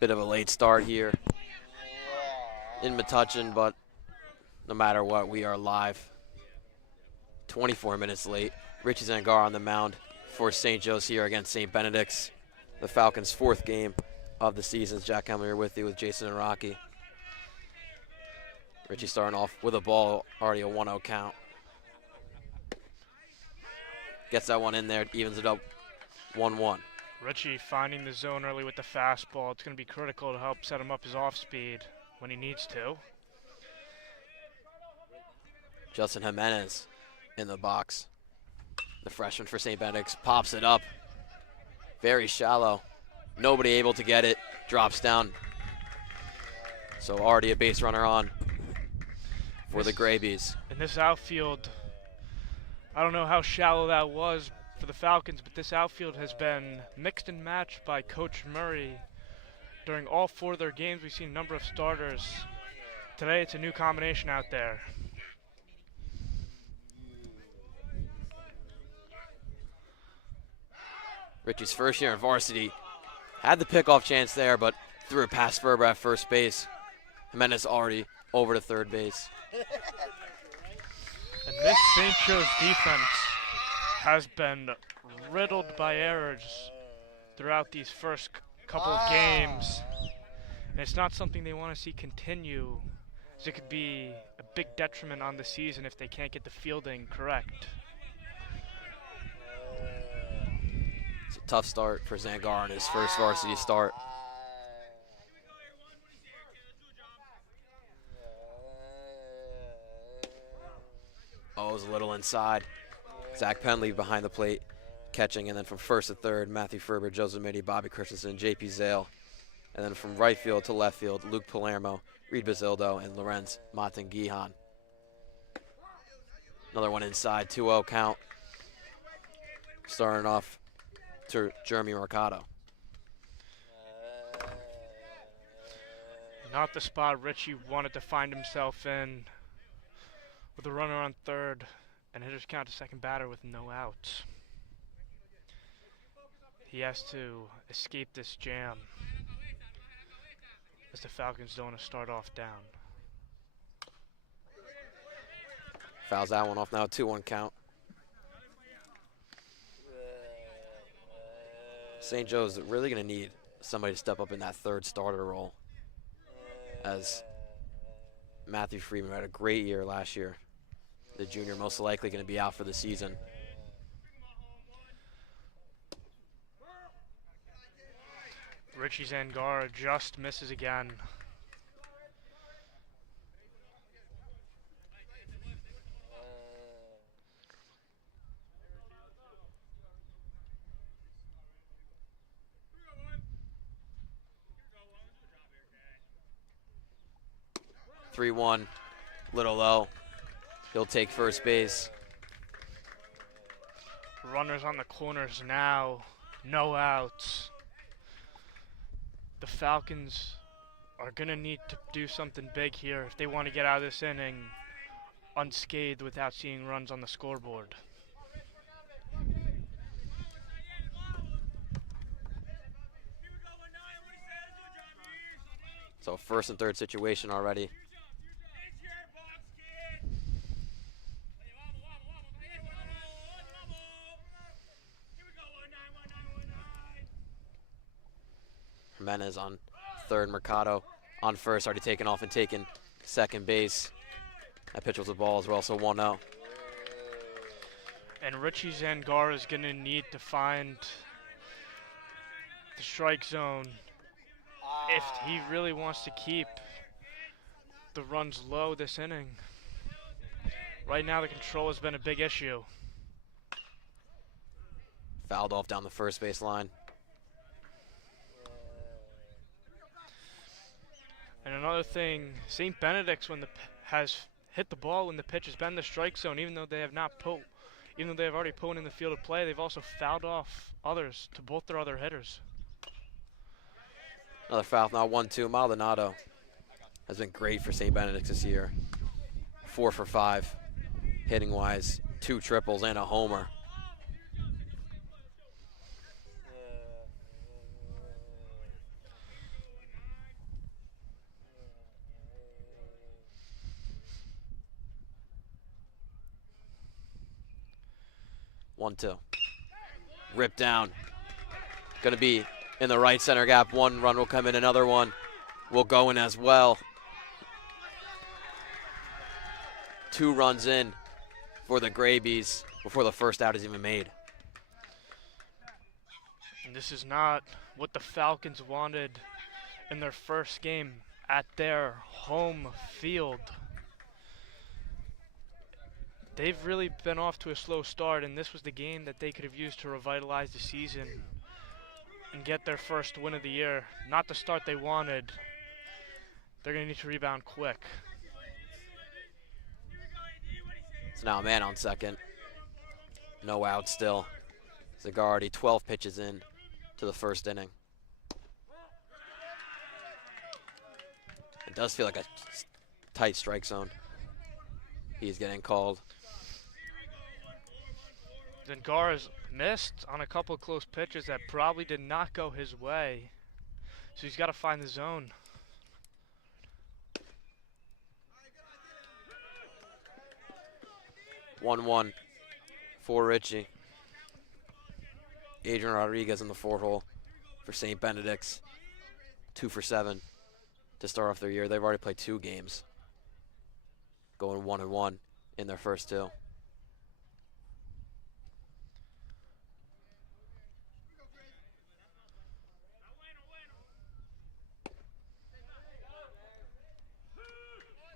Bit of a late start here in Metuchen, but no matter what, we are live. 24 minutes late. Richie Zangar on the mound for St. Joe's here against St. Benedicts. The Falcons' 4th game of the season. Jack Hemley here with you with Jason and Rocky. Richie starting off with a ball, already a 1-0 count. Gets that one in there, evens it up 1-1. Richie finding the zone early with the fastball. It's going to be critical to help set him up his off speed when he needs to. Justin Jimenez in the box. The freshman for St. Benedict's pops it up. Very shallow. Nobody able to get it. Drops down. So already a base runner on for the Graybees. In this outfield, I don't know how shallow that was for the Falcons, but this outfield has been mixed and matched by Coach Murray. During all 4 of their games, we've seen a number of starters. Today, it's a new combination out there. Richie's first year in varsity. Had the pickoff chance there, but threw it past Ferber at first base. Jimenez already over to third base. And this St. Joe's defense has been riddled by errors throughout these first couple of games. And it's not something they want to see continue, as it could be a big detriment on the season if they can't get the fielding correct. It's a tough start for Zangar on his first varsity start. Oh, it was a little inside. Zach Penley behind the plate, catching, and then from first to third, Matthew Ferber, Joe Zamiti, Bobby Christensen, J.P. Zale. And then from right field to left field, Luke Palermo, Reed Bazildo, and Lorenz Matangihan. Another one inside, 2-0 count. Starting off to Jeremy Mercado. Not the spot Richie wanted to find himself in, with a runner on third and hitters count to second batter with no outs. He has to escape this jam as the Falcons don't want to start off down. Fouls that one off now, 2-1 count. St. Joe's really going to need somebody to step up in that third starter role, as Matthew Freeman had a great year last year. The junior most likely going to be out for the season. Richie Zangar just misses again. (3-1), little low. He'll take first base. Runners on the corners now, no outs. The Falcons are going to need to do something big here if they want to get out of this inning unscathed without seeing runs on the scoreboard. So first and third situation already. Jimenez on third, Mercado on first, already taken off and taken second base. That pitch was a ball as well, so 1-0. And Richie Zangar is going to need to find the strike zone if he really wants to keep the runs low this inning. Right now the control has been a big issue. Fouled off down the first base line. And another thing, St. Benedict's has hit the ball when the pitch has been the strike zone, even though they have already pulled in the field of play, they've also fouled off others to both their other hitters. Another foul, now 1-2. Maldonado has been great for St. Benedict's this year. 4 for 5, hitting wise, 2 triples and a homer. 1-2. Ripped down. Going to be in the right center gap. One run will come in. Another one will go in as well. 2 runs in for the Grabies before the first out is even made. And this is not what the Falcons wanted in their first game at their home field. They've really been off to a slow start, and this was the game that they could have used to revitalize the season and get their first win of the year. Not the start they wanted. They're going to need to rebound quick. So now a man on second. No out still. Zagardi 12 pitches in to the first inning. It does feel like a tight strike zone. He's getting called. Zangara's missed on a couple of close pitches that probably did not go his way. So he's got to find the zone. One for Richie. Adrian Rodriguez in the 4 hole for St. Benedicts. 2 for 7 to start off their year. They've already played 2 games, going 1-1 in their first 2.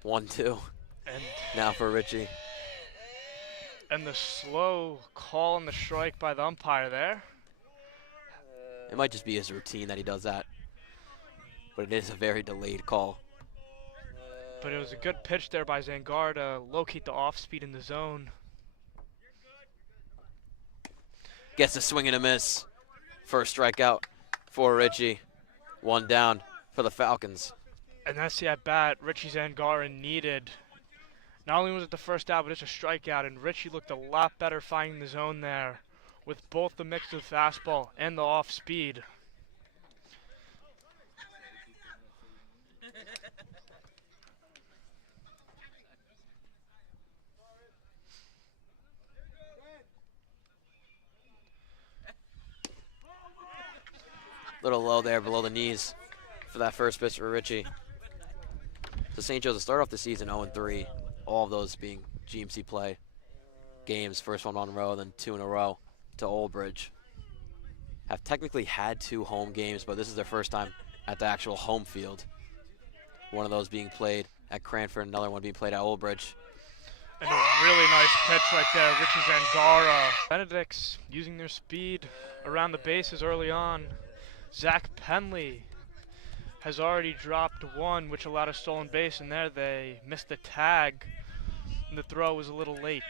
One, 2. And now for Richie. And the slow call on the strike by the umpire there. It might just be his routine that he does that, but it is a very delayed call. But it was a good pitch there by Zangar to locate the off-speed in the zone. Gets a swing and a miss. First strikeout for Richie. 1 down for the Falcons. And that's the at-bat Richie Zangara needed. Not only was it the first out, but it's a strikeout, and Richie looked a lot better finding the zone there with both the mix of fastball and the off-speed. Little low there below the knees for that first pitch for Richie. So St. Joe's to start off the season 0-3, all of those being GMC play games. First one on the row, then 2 in a row to Old Bridge. Have technically had 2 home games, but this is their first time at the actual home field. One of those being played at Cranford, another one being played at Old Bridge. And a really nice pitch right there, Richie Zangara. Benedicts using their speed around the bases early on. Zach Penley has already dropped 1, which allowed a stolen base, and there they missed the tag, and the throw was a little late.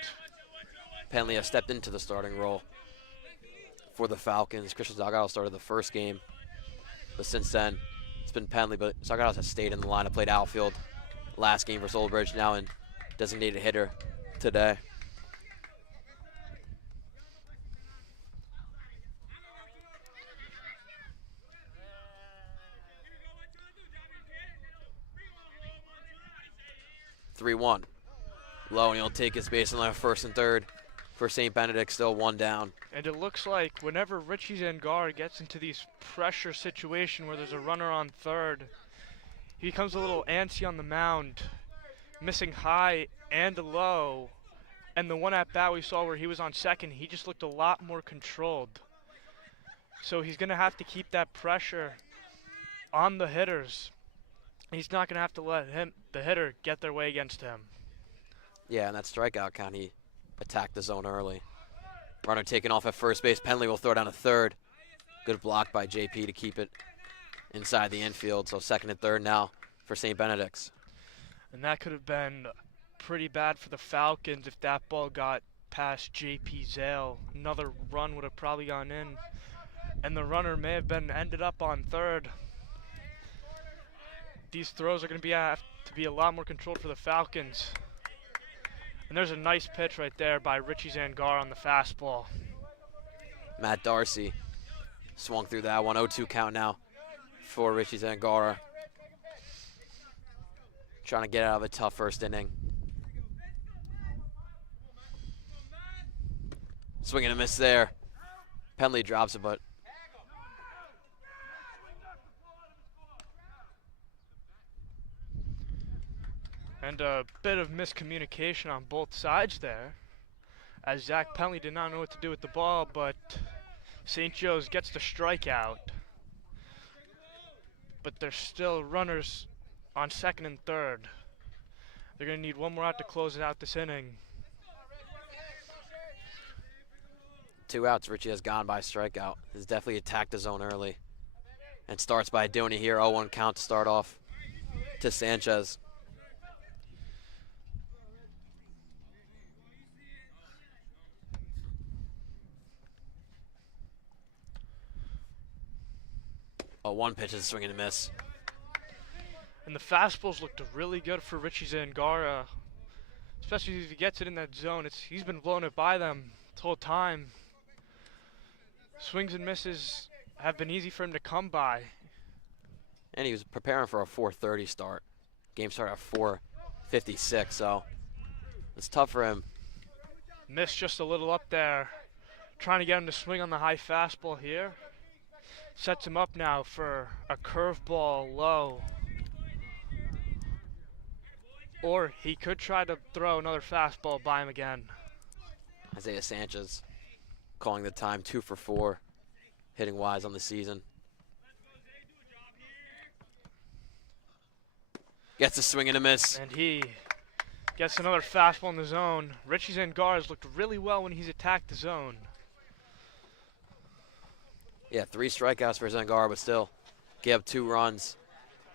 Penley has stepped into the starting role for the Falcons. Christian Zagatos started the first game, but since then it's been Penley, but Zagatos has stayed in the lineup, played outfield last game versus Old Bridge, now in designated hitter today. (3-1). Low, and he'll take his base in left, first and third for St. Benedict, still 1 down. And it looks like whenever Richie Zangara gets into these pressure situations where there's a runner on third, he becomes a little antsy on the mound, missing high and low. And the one at bat we saw where he was on second, he just looked a lot more controlled. So he's going to have to keep that pressure on the hitters. He's not going to have to let the hitter get their way against him. Yeah, and that strikeout count, he attacked the zone early. Runner taken off at first base. Penley will throw down a third. Good block by JP to keep it inside the infield. So second and third now for St. Benedict's. And that could have been pretty bad for the Falcons if that ball got past JP Zale. Another run would have probably gone in, and the runner may have been ended up on third. These throws are going to have to be a lot more controlled for the Falcons. And there's a nice pitch right there by Richie Zangara on the fastball. Matt Darcy swung through that one. 0-2 count now for Richie Zangara. Trying to get out of a tough first inning. Swing and a miss there. Penley drops it, but And a bit of miscommunication on both sides there, as Zach Penley did not know what to do with the ball, but St. Joe's gets the strikeout. But there's still runners on second and third. They're going to need one more out to close it out this inning. 2 outs. Richie has gone by strikeout. Has definitely attacked the zone early. And starts by doing it here. 0-1 count to start off to Sanchez. Oh, one pitch is a swing and a miss. And the fastballs looked really good for Richie Zangara, especially if he gets it in that zone. He's been blowing it by them the whole time. Swings and misses have been easy for him to come by. And he was preparing for a 4:30 start. Game started at 4:56, so it's tough for him. Missed just a little up there. Trying to get him to swing on the high fastball here. Sets him up now for a curveball low. Or he could try to throw another fastball by him again. Isaiah Sanchez calling the time 2 for 4, hitting wise on the season. Gets a swing and a miss. And he gets another fastball in the zone. Richie Zangara's looked really well when he's attacked the zone. Yeah, 3 strikeouts for Zangara, but still gave up 2 runs.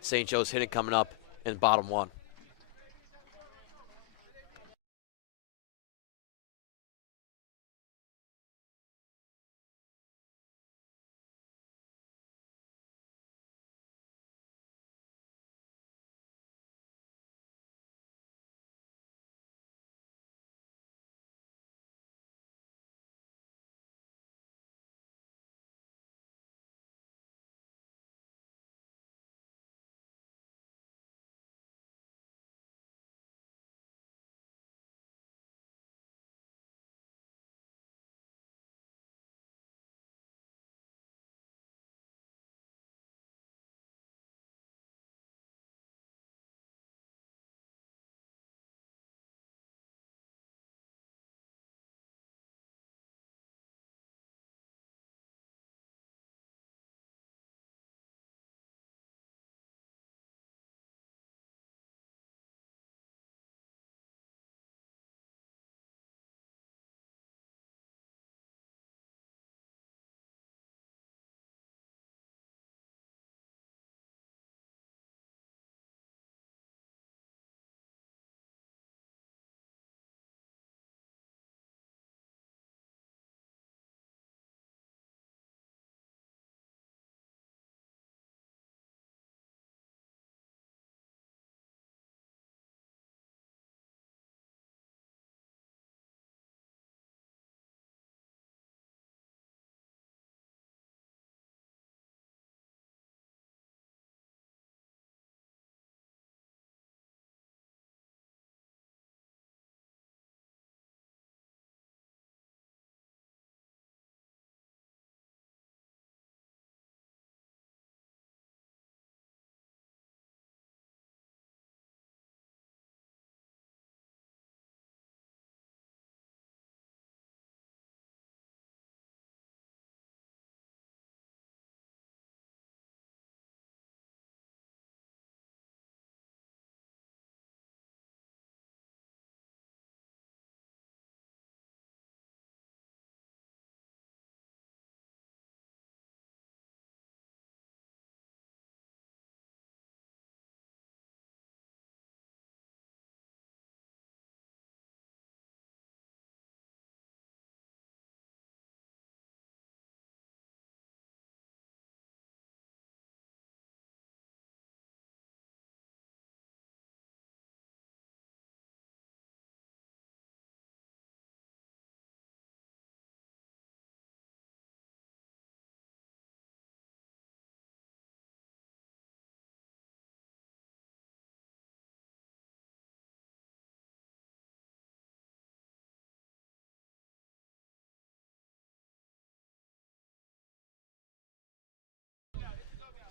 St. Joe's hitting coming up in bottom 1.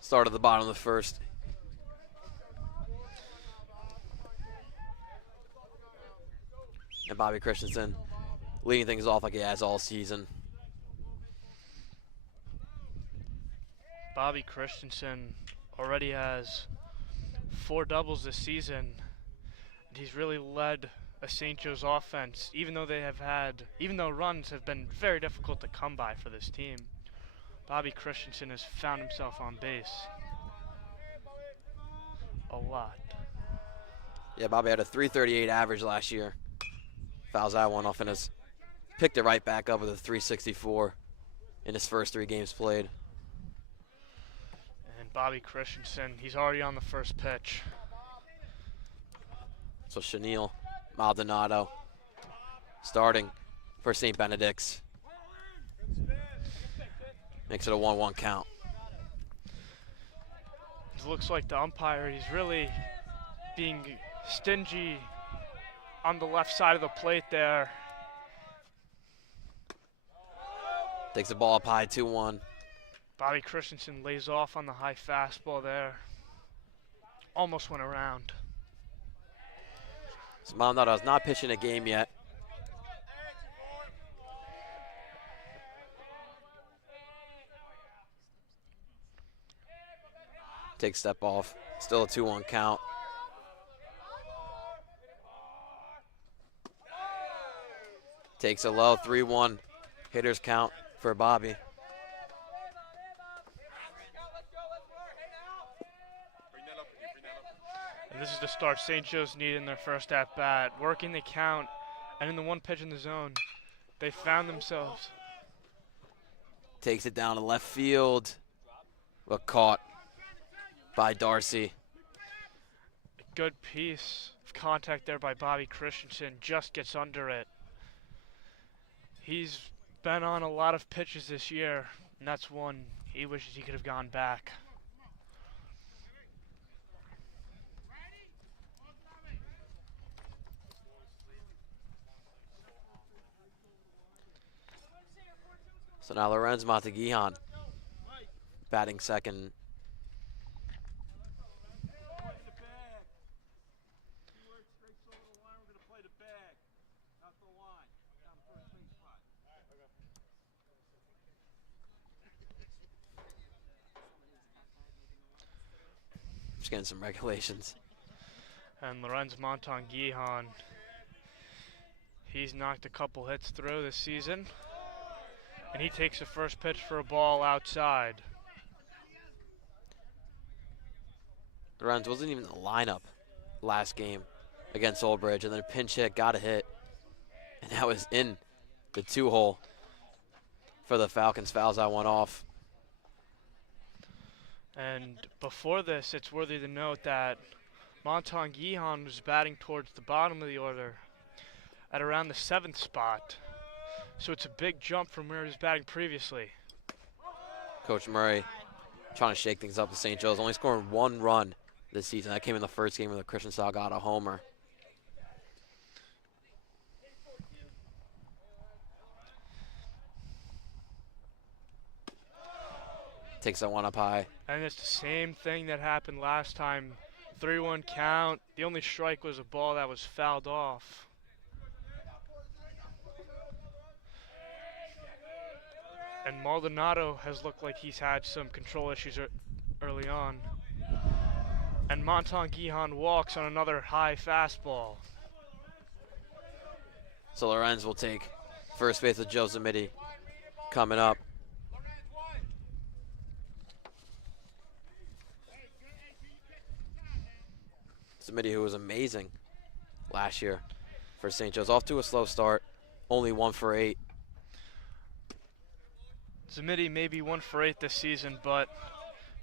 Start at the bottom of the first. And Bobby Christensen leading things off like he has all season. Bobby Christensen already has 4 doubles this season. He's really led a St. Joe's offense, even though runs have been very difficult to come by for this team. Bobby Christensen has found himself on base a lot. Yeah, Bobby had a .338 average last year. Fouls that one off and has picked it right back up with a .364 in his first 3 games played. And Bobby Christensen, he's already on the first pitch. So Chenille Maldonado starting for St. Benedicts. Makes it a 1-1 count. It looks like the umpire, he's really being stingy on the left side of the plate there. Takes the ball up high, 2-1. Bobby Christensen lays off on the high fastball there. Almost went around. So Maldonado's not pitching a game yet. Takes step off. Still a 2-1 count. Takes a low, 3-1 hitters count for Bobby. And this is the start St. Joe's need in their first at-bat. Working the count, and in the 1 pitch in the zone, they found themselves. Takes it down to left field, but caught by Darcy. A good piece of contact there by Bobby Christensen, just gets under it. He's been on a lot of pitches this year, and that's one he wishes he could have gone back. So now Lorenz Monteguihan batting second. Just getting some regulations. And Lorenz Monteguihan, he's knocked a couple hits through this season. And he takes the first pitch for a ball outside. Lorenz wasn't even in the lineup last game against Old Bridge, and then a pinch hit, got a hit, and that was in the 2-hole for the Falcons. Fouls that one off. And before this, it's worthy to note that Monteguihan was batting towards the bottom of the order at around the 7th spot. So it's a big jump from where he was batting previously. Coach Murray trying to shake things up with St. Joe's, only scoring 1 run this season. That came in the first game when the Christian Sal got a homer. Takes that one up high. And it's the same thing that happened last time. 3-1 count. The only strike was a ball that was fouled off. And Maldonado has looked like he's had some control issues early on. And Monteguihan walks on another high fastball. So Lorenz will take first base with Joe Zamiti coming up. Zamiti, who was amazing last year for St. Joe's, off to a slow start, only 1 for 8. Zamiti may be 1 for 8 this season, but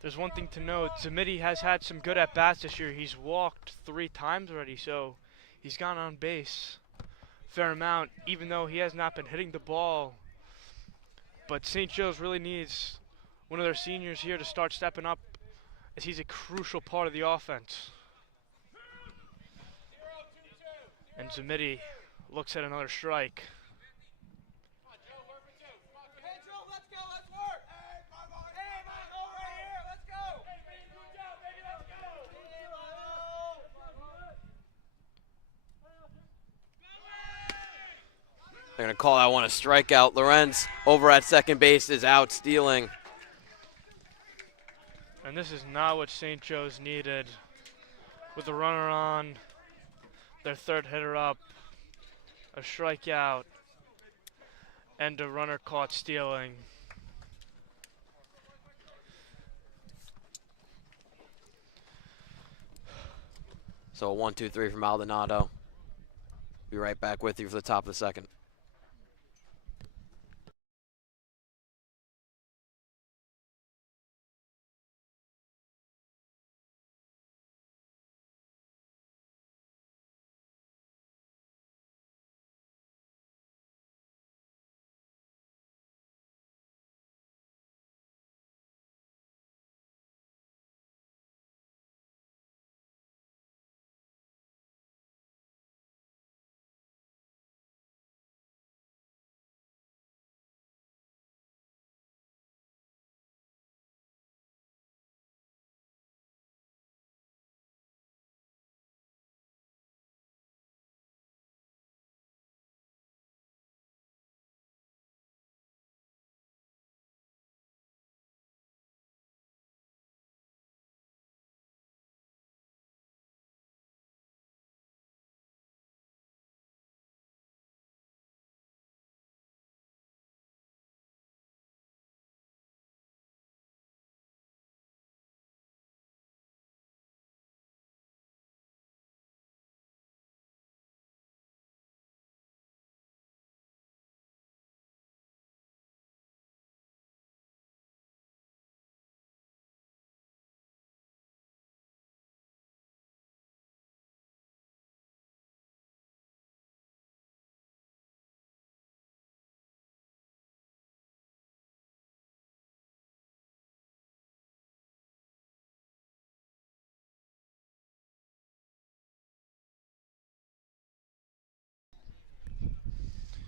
there's one thing to note. Zamiti has had some good at-bats this year. He's walked 3 times already, so he's gone on base a fair amount, even though he has not been hitting the ball. But St. Joe's really needs one of their seniors here to start stepping up, as he's a crucial part of the offense. And Zamiti looks at another strike. They're going to call that one a strikeout. Lorenz over at second base is out stealing. And this is not what St. Joe's needed. With a runner on, their third hitter up, a strikeout, and a runner caught stealing. So a 1-2-3 from Maldonado. Be right back with you for the top of the second.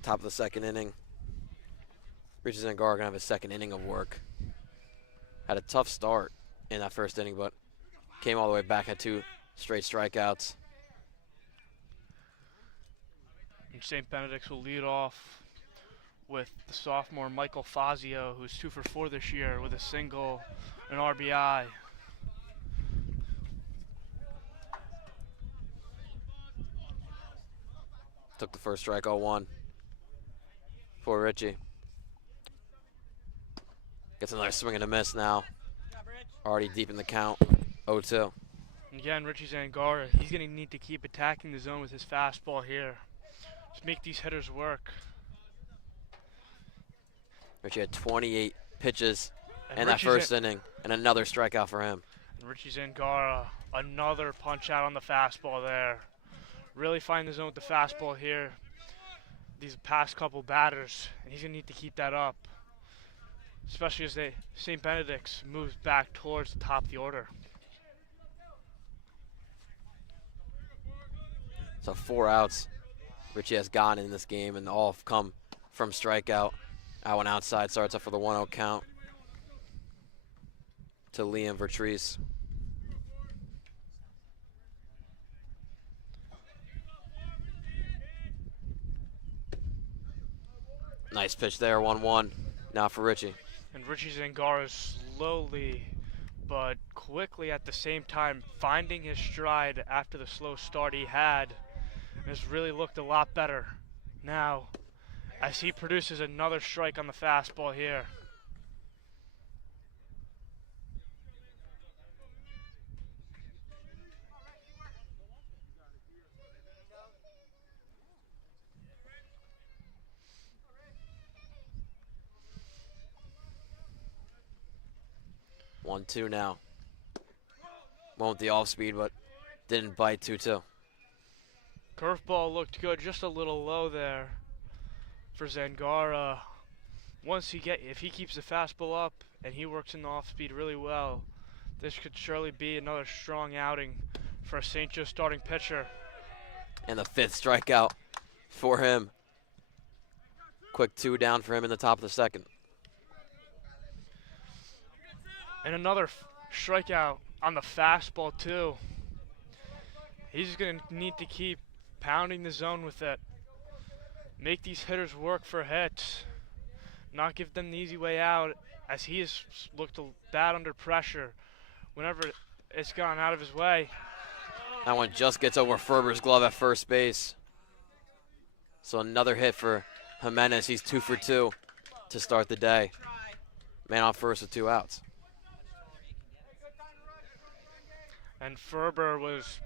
Top of the second inning. Richie Zangar going to have his second inning of work. Had a tough start in that first inning, but came all the way back, had 2 straight strikeouts. And St. Benedicts will lead off with the sophomore Michael Fazio, who's 2 for 4 this year with a single, an RBI. Took the first strike, 0-1 for Richie. Gets another swing and a miss now. Already deep in the count, 0-2. Again, Richie Zangara, he's going to need to keep attacking the zone with his fastball here. Just make these hitters work. Richie had 28 pitches in that first inning, and another strikeout for him. And Richie Zangara, another punch out on the fastball there. Really find the zone with the fastball here. These past couple batters, and he's going to need to keep that up. Especially as St. Benedict's moves back towards the top of the order. So 4 outs Richie has gotten in this game, and all have come from strikeout. That one outside starts up for the 1-0 count to Liam Vertrees. Nice pitch there, 1-1 now for Richie. And Richie Zangara is slowly but quickly at the same time finding his stride after the slow start he had, and has really looked a lot better now as he produces another strike on the fastball here. One, 2 now. Went with the off speed, but didn't bite 2-2. Curveball looked good, just a little low there for Zangara. If he keeps the fastball up and he works in the off speed really well, this could surely be another strong outing for a St. Joe starting pitcher. And the 5th strikeout for him. Quick 2 down for him in the top of the second. And another strikeout on the fastball too. He's going to need to keep pounding the zone with it. make these hitters work for hits, not give them the easy way out, as he has looked bad under pressure whenever it's gone out of his way. That one just gets over Ferber's glove at first base. So another hit for Jimenez. He's 2 for 2 to start the day. Man on first with 2 outs. And Ferber was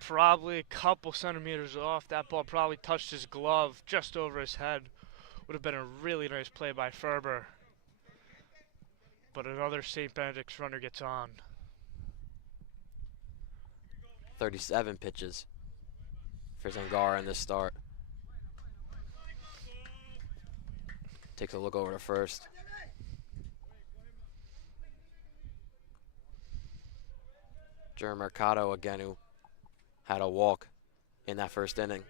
probably a couple centimeters off. That ball probably touched his glove just over his head. Would have been a really nice play by Ferber. But another St. Benedict's runner gets on. 37 pitches for Zangara in this start. Takes a look over to first. Jeremy Mercado again, who had a walk in that first inning.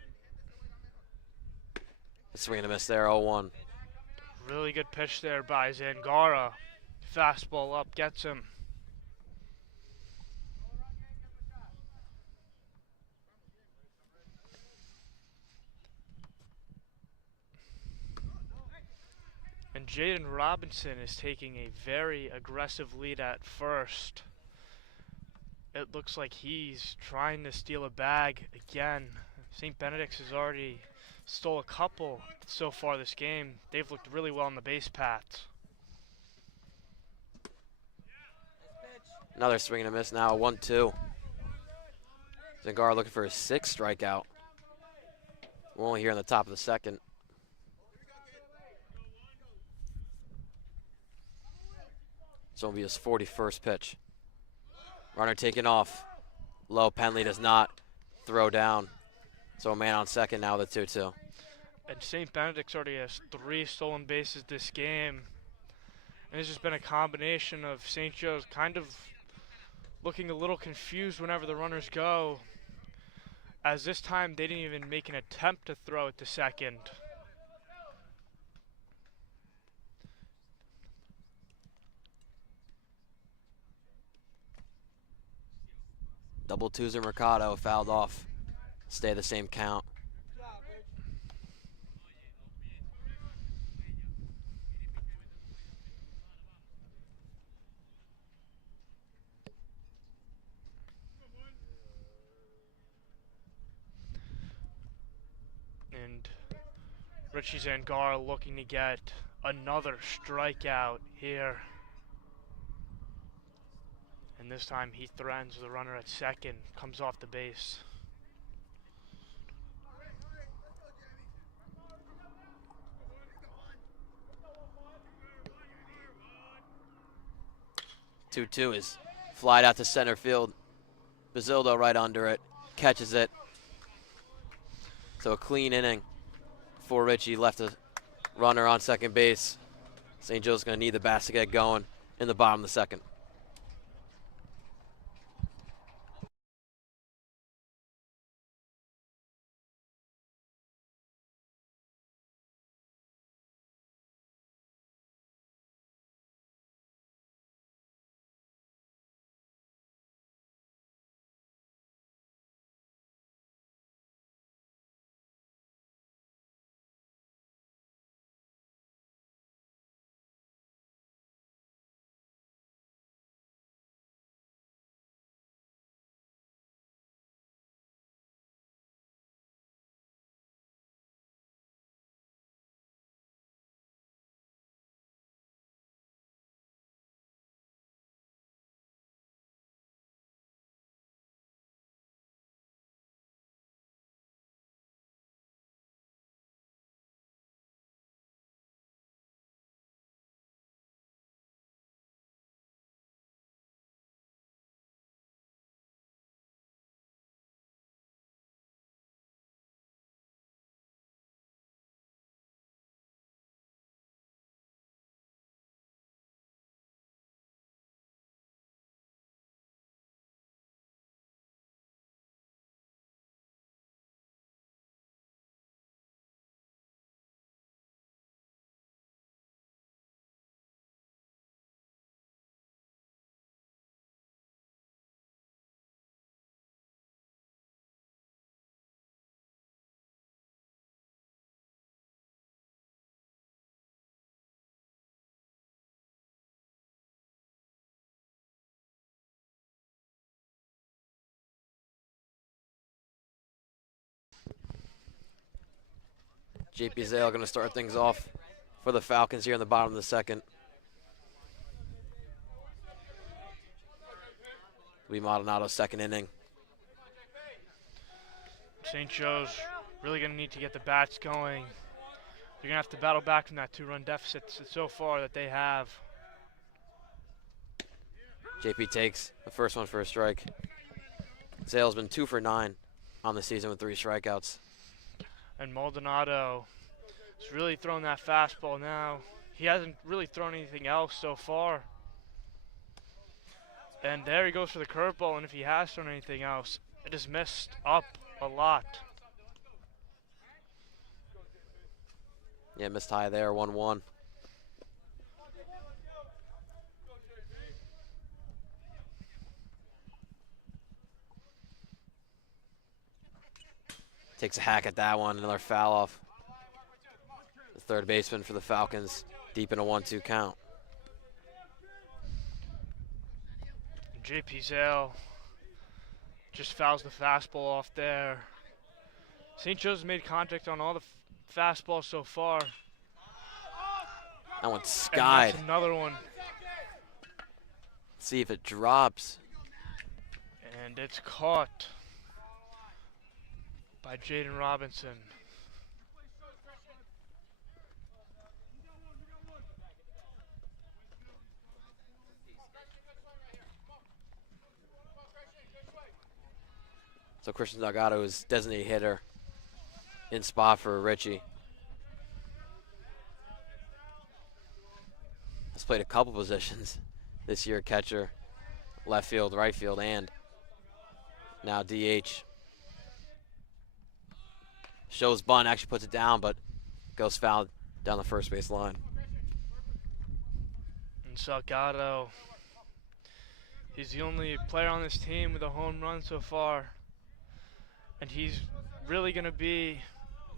A swing and a miss there, 0-1. Really good pitch there by Zangara. Fastball up, gets him. And Jaden Robinson is taking a very aggressive lead at first. It looks like he's trying to steal a bag again. St. Benedict's has already stole a couple so far this game. They've looked really well on the base paths. Another swing and a miss now, 1-2. Zangara looking for his 6th strikeout. We're only here in the top of the second. So it'll be his 41st pitch. Runner taking off. Low. Penley does not throw down. So a man on second now with a 2-2. And St. Benedict's already has 3 stolen bases this game. And it's just been a combination of St. Joe's kind of looking a little confused whenever the runners go, as this time they didn't even make an attempt to throw it to second. Double twos and Mercado fouled off. Stay the same count. And Richie Zangara looking to get another strikeout here. And this time he threatens the runner at second, comes off the base. Two is flied out to center field. Basildo right under it, catches it. So a clean inning for Richie. Left a runner on second base. St. Joe's going to need the bats to get going in the bottom of the second. JP Zale going to start things off for the Falcons here in the bottom of the second. Lee Maldonado's second inning. St. Joe's really going to need to get the bats going. They're going to have to battle back from that 2-run deficit so far that they have. JP takes the first one for a strike. Zale's been 2 for 9 on the season with 3 strikeouts. And Maldonado is really throwing that fastball now. He hasn't really thrown anything else so far. And there he goes for the curveball, and if he has thrown anything else, it is missed up a lot. Yeah, missed high there, 1-1. Takes a hack at that one, another foul off. The third baseman for the Falcons, deep in a 1-2 count. JP Zale just fouls the fastball off there. St. Joe's made contact on all the fastballs so far. That one's skied. And that's another one. See if it drops. And it's caught by Jaden Robinson. So Christian Delgado is designated hitter in spot for Richie. Has played a couple positions this year, catcher, left field, right field, and now DH. Shows bunt, actually puts it down, but goes foul down the first base line. And Delgado, he's the only player on this team with a home run so far. And he's really going to be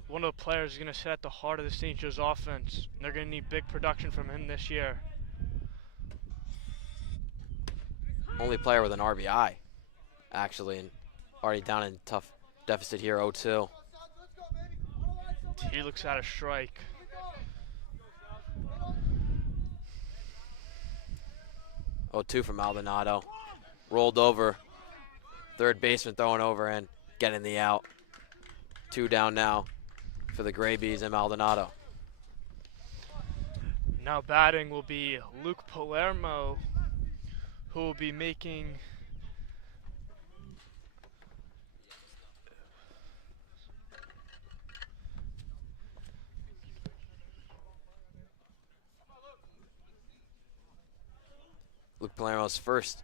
one of the players who's going to sit at the heart of the St. Joe's offense. And they're going to need big production from him this year. Only player with an RBI, actually, and already down in tough deficit here, 0-2. He looks at a strike. Oh, 2 from Maldonado. Rolled over. Third baseman throwing over and getting the out. 2 down now for the Gray Bees and Maldonado. Now batting will be Luke Palermo, who will be making Luke Palermo's first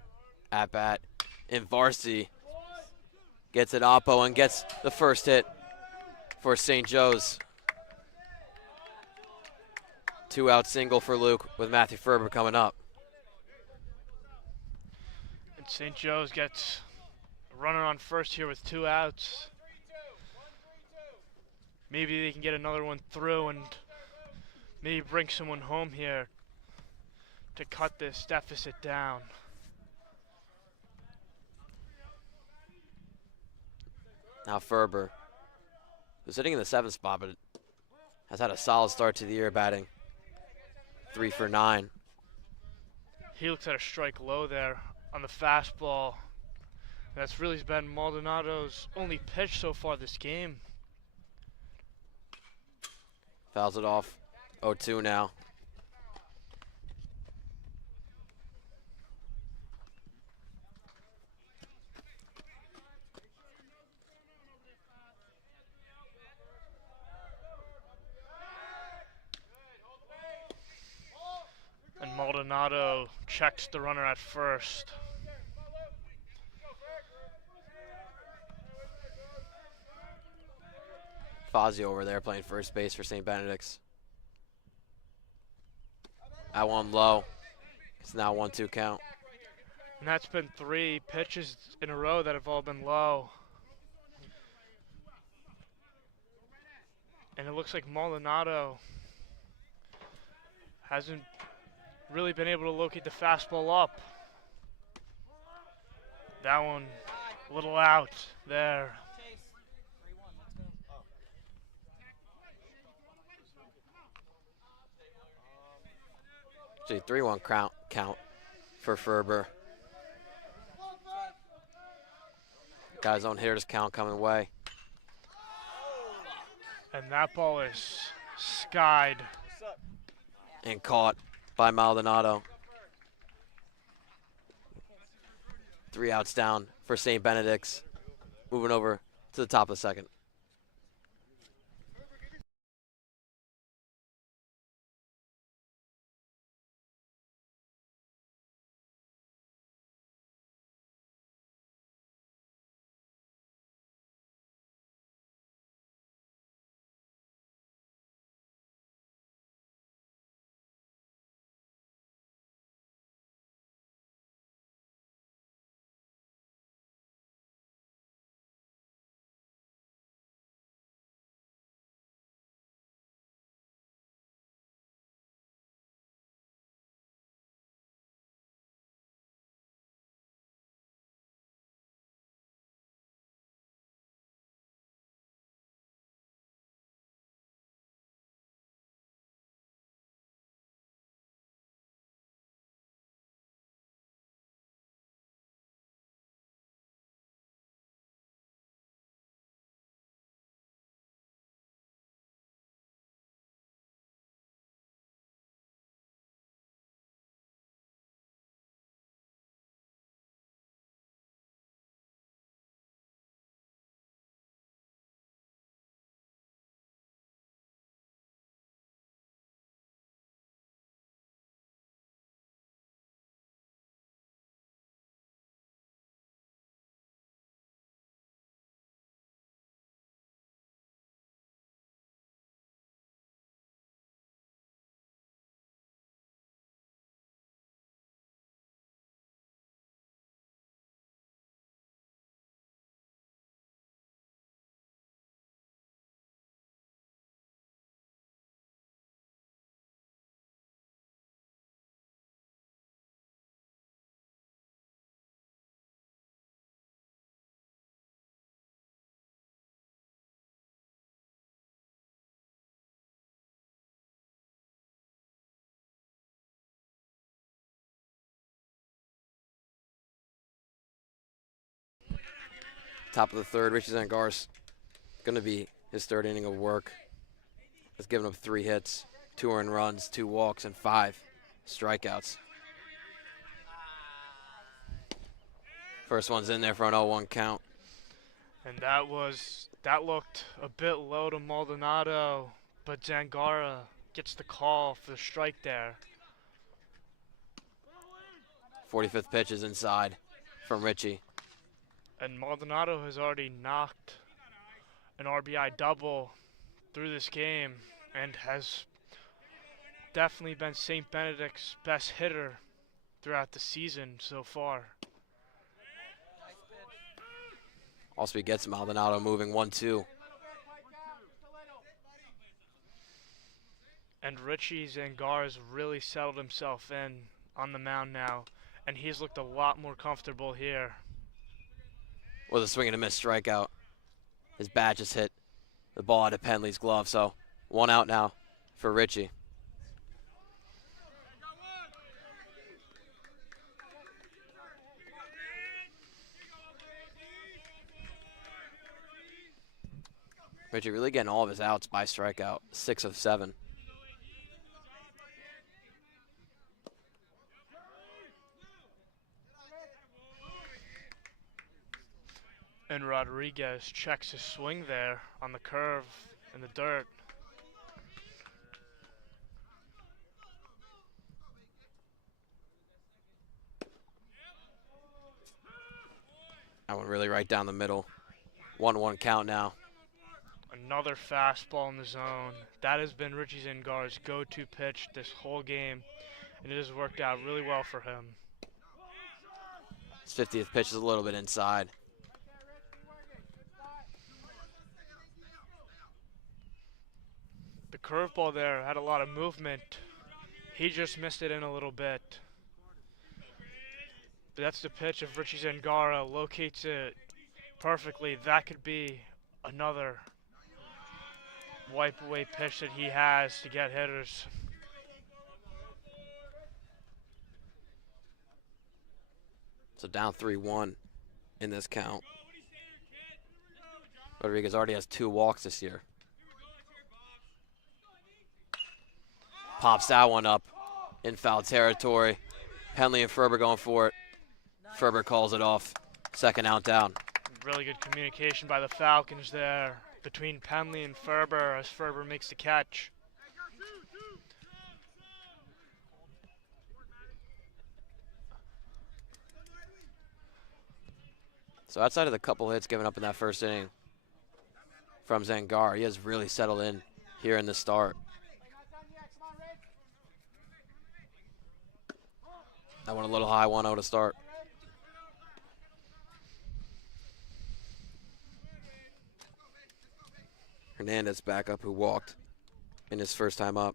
at-bat in varsity. Gets it oppo and gets the first hit for St. Joe's. 2-out single for Luke with Matthew Ferber coming up. and St. Joe's gets a runner on first here with 2 outs. Maybe they can get another one through and maybe bring someone home here to cut this deficit down. Now Ferber, who's sitting in the 7th spot, but has had a solid start to the year, batting 3 for 9. He looks at a strike low there on the fastball. That's really been Maldonado's only pitch so far this game. Fouls it off, 0-2 now. And Maldonado checks the runner at first. Fazio over there playing first base for St. Benedicts. That one low. It's now 1-2 count. And that's been 3 pitches in a row that have all been low. And it looks like Maldonado hasn't really been able to locate the fastball up. That one a little out there. Actually, 3-1 count for Ferber. Got his own hitters count coming away. And that ball is skied. And caught by Maldonado. 3 outs down for St. Benedicts. Moving over to the top of the second. Top of the third, Richie Zangar's going to be his third inning of work. Has given up 3 hits, 2 earned runs, 2 walks, and 5 strikeouts. First one's in there for an 0-1 count. And that looked a bit low to Maldonado, but Zangara gets the call for the strike there. 45th pitch is inside from Richie. And Maldonado has already knocked an RBI double through this game and has definitely been St. Benedict's best hitter throughout the season so far. Also, he gets Maldonado moving 1-2. And Richie Zangar has really settled himself in on the mound now, and he's looked a lot more comfortable here. With a swing and a miss strikeout. His bat just hit the ball out of Penley's glove, so 1 out now for Richie. Richie really getting all of his outs by strikeout, 6 of 7. And Rodriguez checks his swing there on the curve in the dirt. That one really right down the middle. 1-1 count now. Another fastball in the zone. That has been Richie Zangar's go-to pitch this whole game, and it has worked out really well for him. His 50th pitch is a little bit inside. The curveball there had a lot of movement. He just missed it in a little bit. But that's the pitch of Richie Zangara. Locates it perfectly. That could be another wipe away pitch that he has to get hitters. So down 3-1 in this count. Rodriguez already has 2 walks this year. Pops that one up in foul territory. Penley and Ferber going for it. Ferber calls it off. Second out down. Really good communication by the Falcons there between Penley and Ferber as Ferber makes the catch. So outside of the couple hits given up in that first inning from Zangar, he has really settled in here in the start. That one a little high, 1-0 to start. Hernandez back up, who walked in his first time up.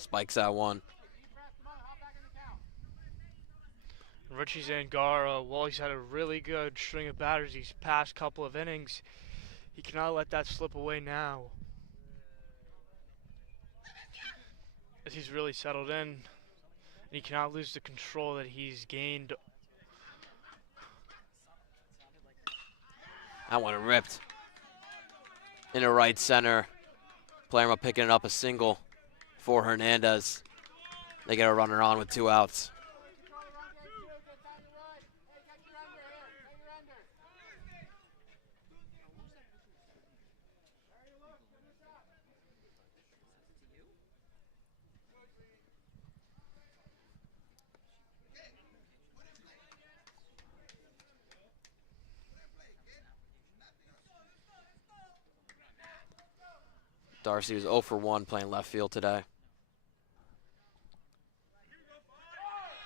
Spikes that one. Richie Zangara, while he's had a really good string of batters these past couple of innings, he cannot let that slip away now, as he's really settled in, and he cannot lose the control that he's gained. That one ripped into right center. Palermo picking it up a single for Hernandez. They get a runner on with 2 outs. Darcy was 0 for 1 playing left field today.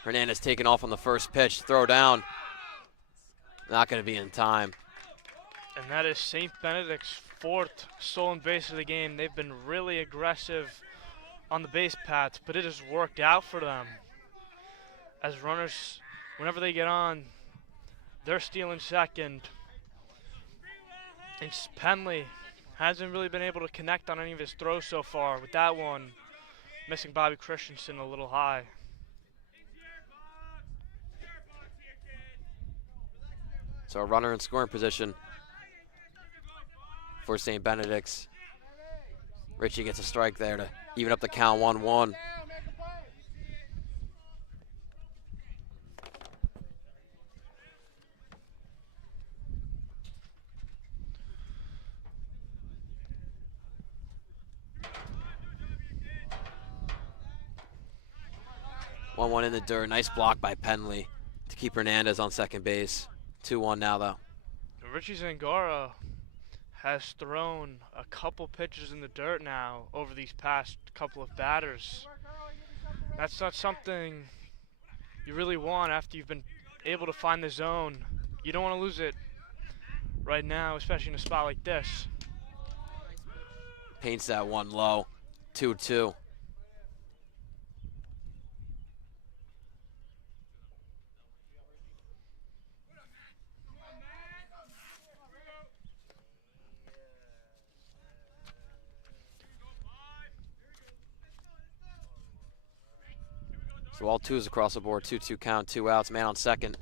Hernandez taking off on the first pitch. Throw down. Not going to be in time. And that is St. Benedict's 4th stolen base of the game. They've been really aggressive on the base paths, but it has worked out for them. As runners, whenever they get on, they're stealing second. And Penley hasn't really been able to connect on any of his throws so far. With that one, missing Bobby Christensen a little high. So a runner in scoring position for St. Benedict's. Richie gets a strike there to even up the count, 1-1. One in the dirt. Nice block by Penley to keep Hernandez on second base. 2-1 now, though. Richie Zangara has thrown a couple pitches in the dirt now over these past couple of batters. That's not something you really want after you've been able to find the zone. You don't want to lose it right now, especially in a spot like this. Paints that one low. 2-2. So all 2s across the board, 2-2 count, 2 outs, man on second.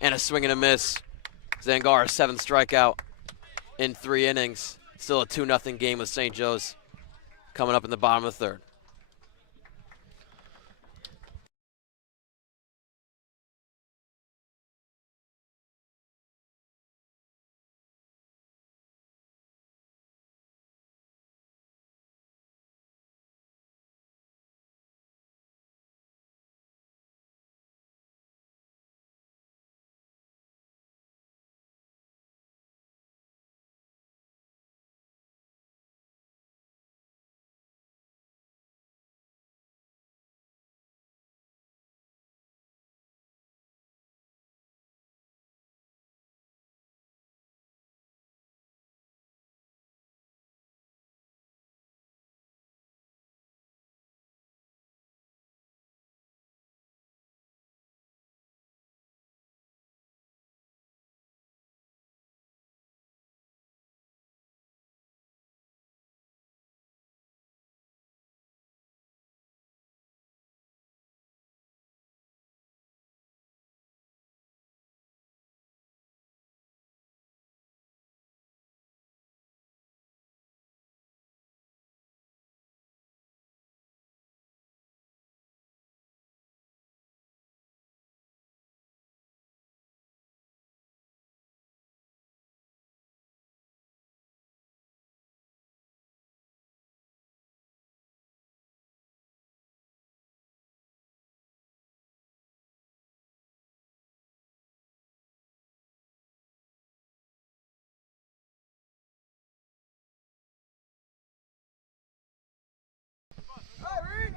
And a swing and a miss. Zangar, 7th strikeout in 3 innings. Still a 2-0 game with St. Joe's coming up in the bottom of the 3rd.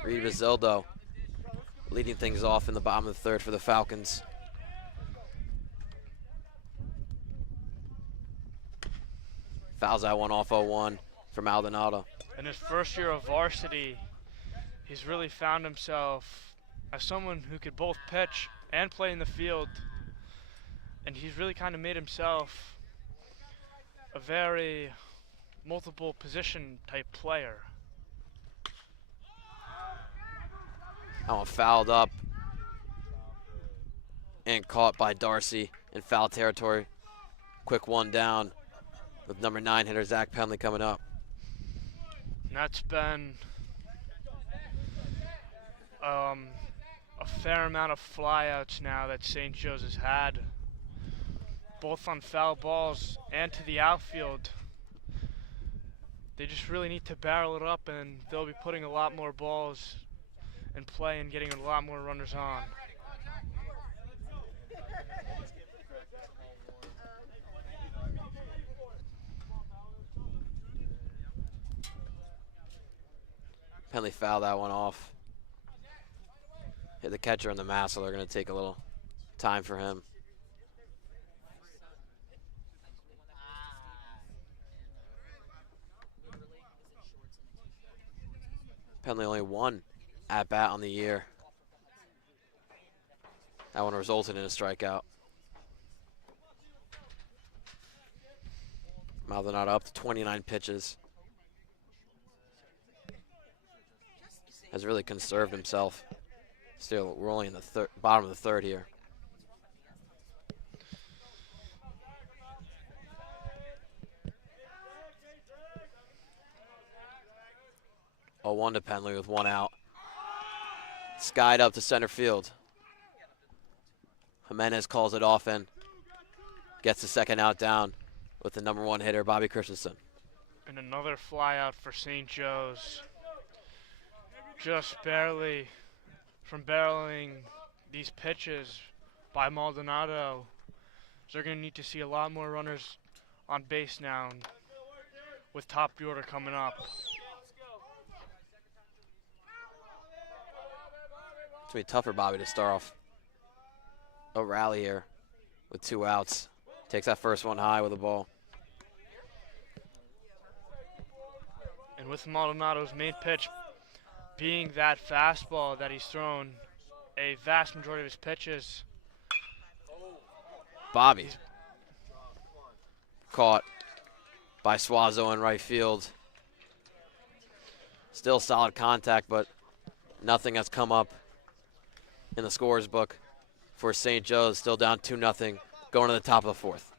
Reed Bazildo leading things off in the bottom of the third for the Falcons. Fouls that one off 0-1 for Maldonado. In his first year of varsity, he's really found himself as someone who could both pitch and play in the field. And he's really kind of made himself a very multiple position type player. That one fouled up and caught by Darcy in foul territory. Quick one down with number 9 hitter Zach Penley coming up. And that's been a fair amount of flyouts now that St. Joe's has had, both on foul balls and to the outfield. They just really need to barrel it up, and they'll be putting a lot more balls in play and getting a lot more runners on. Penley fouled that one off. Hit the catcher in the mask, so they're going to take a little time for him. Penley only one at bat on the year. That one resulted in a strikeout. Maldonado up to 29 pitches. Has really conserved himself. Still, we're only in the bottom of the third here. Oh, 1 to Penley with 1 out. Skied up to center field. Jimenez calls it off and gets the second out down with the number 1 hitter, Bobby Christensen. And another fly out for St. Joe's. Just barely from barreling these pitches by Maldonado. So they're going to need to see a lot more runners on base now with top of the order coming up. It's going to be tough for Bobby to start off a rally here with 2 outs. Takes that first one high with a ball. And with Maldonado's main pitch being that fastball that he's thrown a vast majority of his pitches. Bobby caught by Suazo in right field. Still solid contact, but nothing has come up in the scores book for St. Joe's. Still down 2-0 going to the top of the 4th.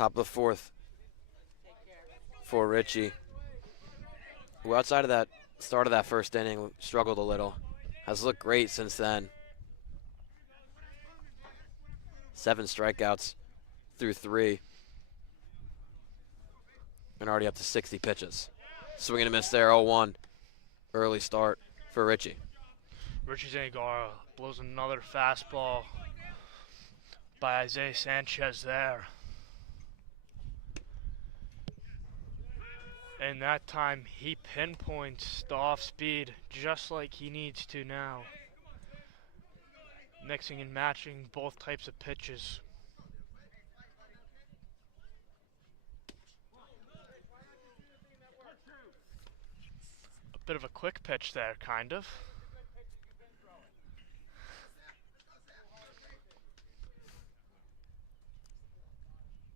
Top of the fourth for Richie, who outside of that start of that first inning struggled a little. Has looked great since then. 7 strikeouts through 3. And already up to 60 pitches. Swing and a miss there, 0-1. Early start for Richie. Richie Zangara blows another fastball by Isaiah Sanchez there. And that time he pinpoints the off speed just like he needs to now. Mixing and matching both types of pitches. A bit of a quick pitch there, kind of.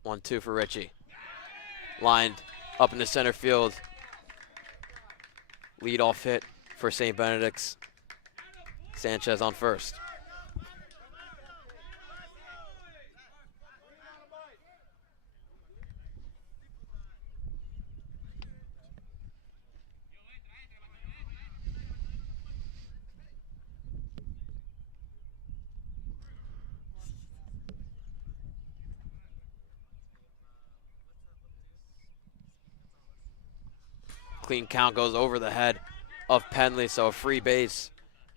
1-2 for Richie. Lined up in the center field. Leadoff hit for St. Benedicts. Sanchez on first. Clean count goes over the head of Penley, so a free base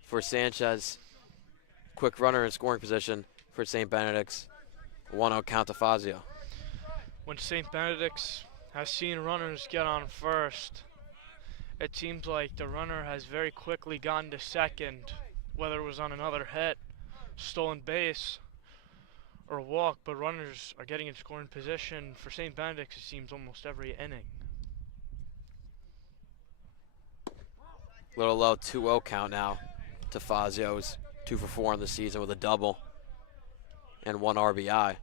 for Sanchez. Quick runner in scoring position for St. Benedict's. 1-0 count to Fazio. When St. Benedict's has seen runners get on first, it seems like the runner has very quickly gone to second, whether it was on another hit, stolen base, or walk, but runners are getting in scoring position for St. Benedict's, it seems, almost every inning. Little low, 2-0 count now to Fazio's. 2 for 4 on the season with a double and 1 RBI.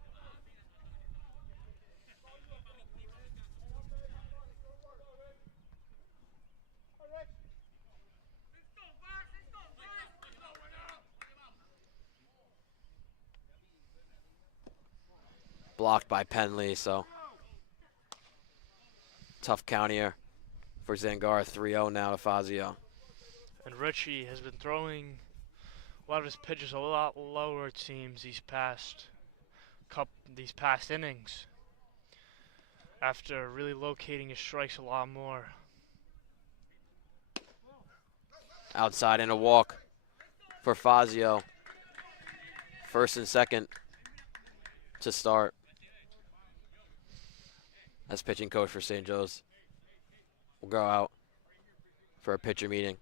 Blocked by Penley, so tough count here for Zangara. 3-0 now to Fazio. And Richie has been throwing a lot of his pitches a lot lower, it seems, these past innings, after really locating his strikes a lot more. Outside and a walk for Fazio. First and second to start. As pitching coach for St. Joe's will go out for a pitcher meeting.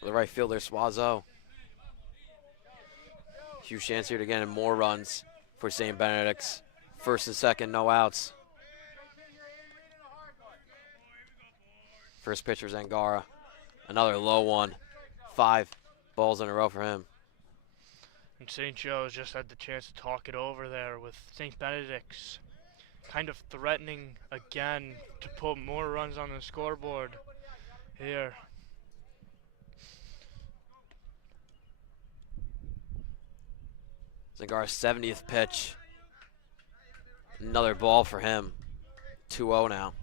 The right fielder, Swazo. Huge chance here to get in more runs for St. Benedict's. First and second, no outs. First pitcher, Zangara. Another low one. 5 balls in a row for him. And St. Joe's just had the chance to talk it over there with St. Benedict's kind of threatening again to put more runs on the scoreboard here. Zangara's 70th pitch. Another ball for him. 2-0 now.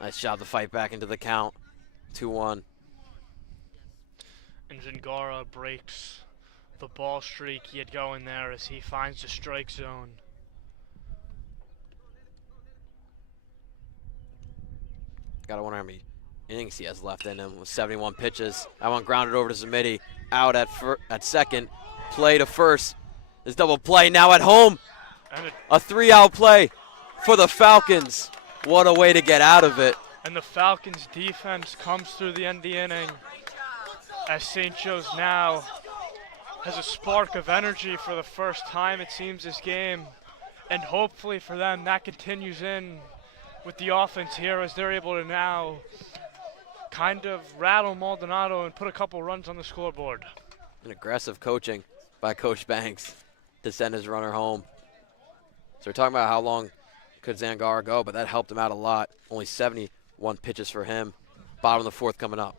Nice job to fight back into the count. 2-1. And Zingara breaks the ball streak he had going there as he finds the strike zone. Gotta wonder how many innings he has left in him with 71 pitches. That one grounded over to Zamiti. Out at second. Play to first. This double play now at home. And a 3-out play for the Falcons. What a way to get out of it. And the Falcons defense comes through the end of the inning as St. Joe's now has a spark of energy for the first time, it seems, this game. And hopefully for them, that continues in with the offense here as they're able to now kind of rattle Maldonado and put a couple runs on the scoreboard. An aggressive coaching by Coach Banks to send his runner home. So we're talking about how long could Zangara go, but that helped him out a lot. Only 71 pitches for him. Bottom of the fourth coming up.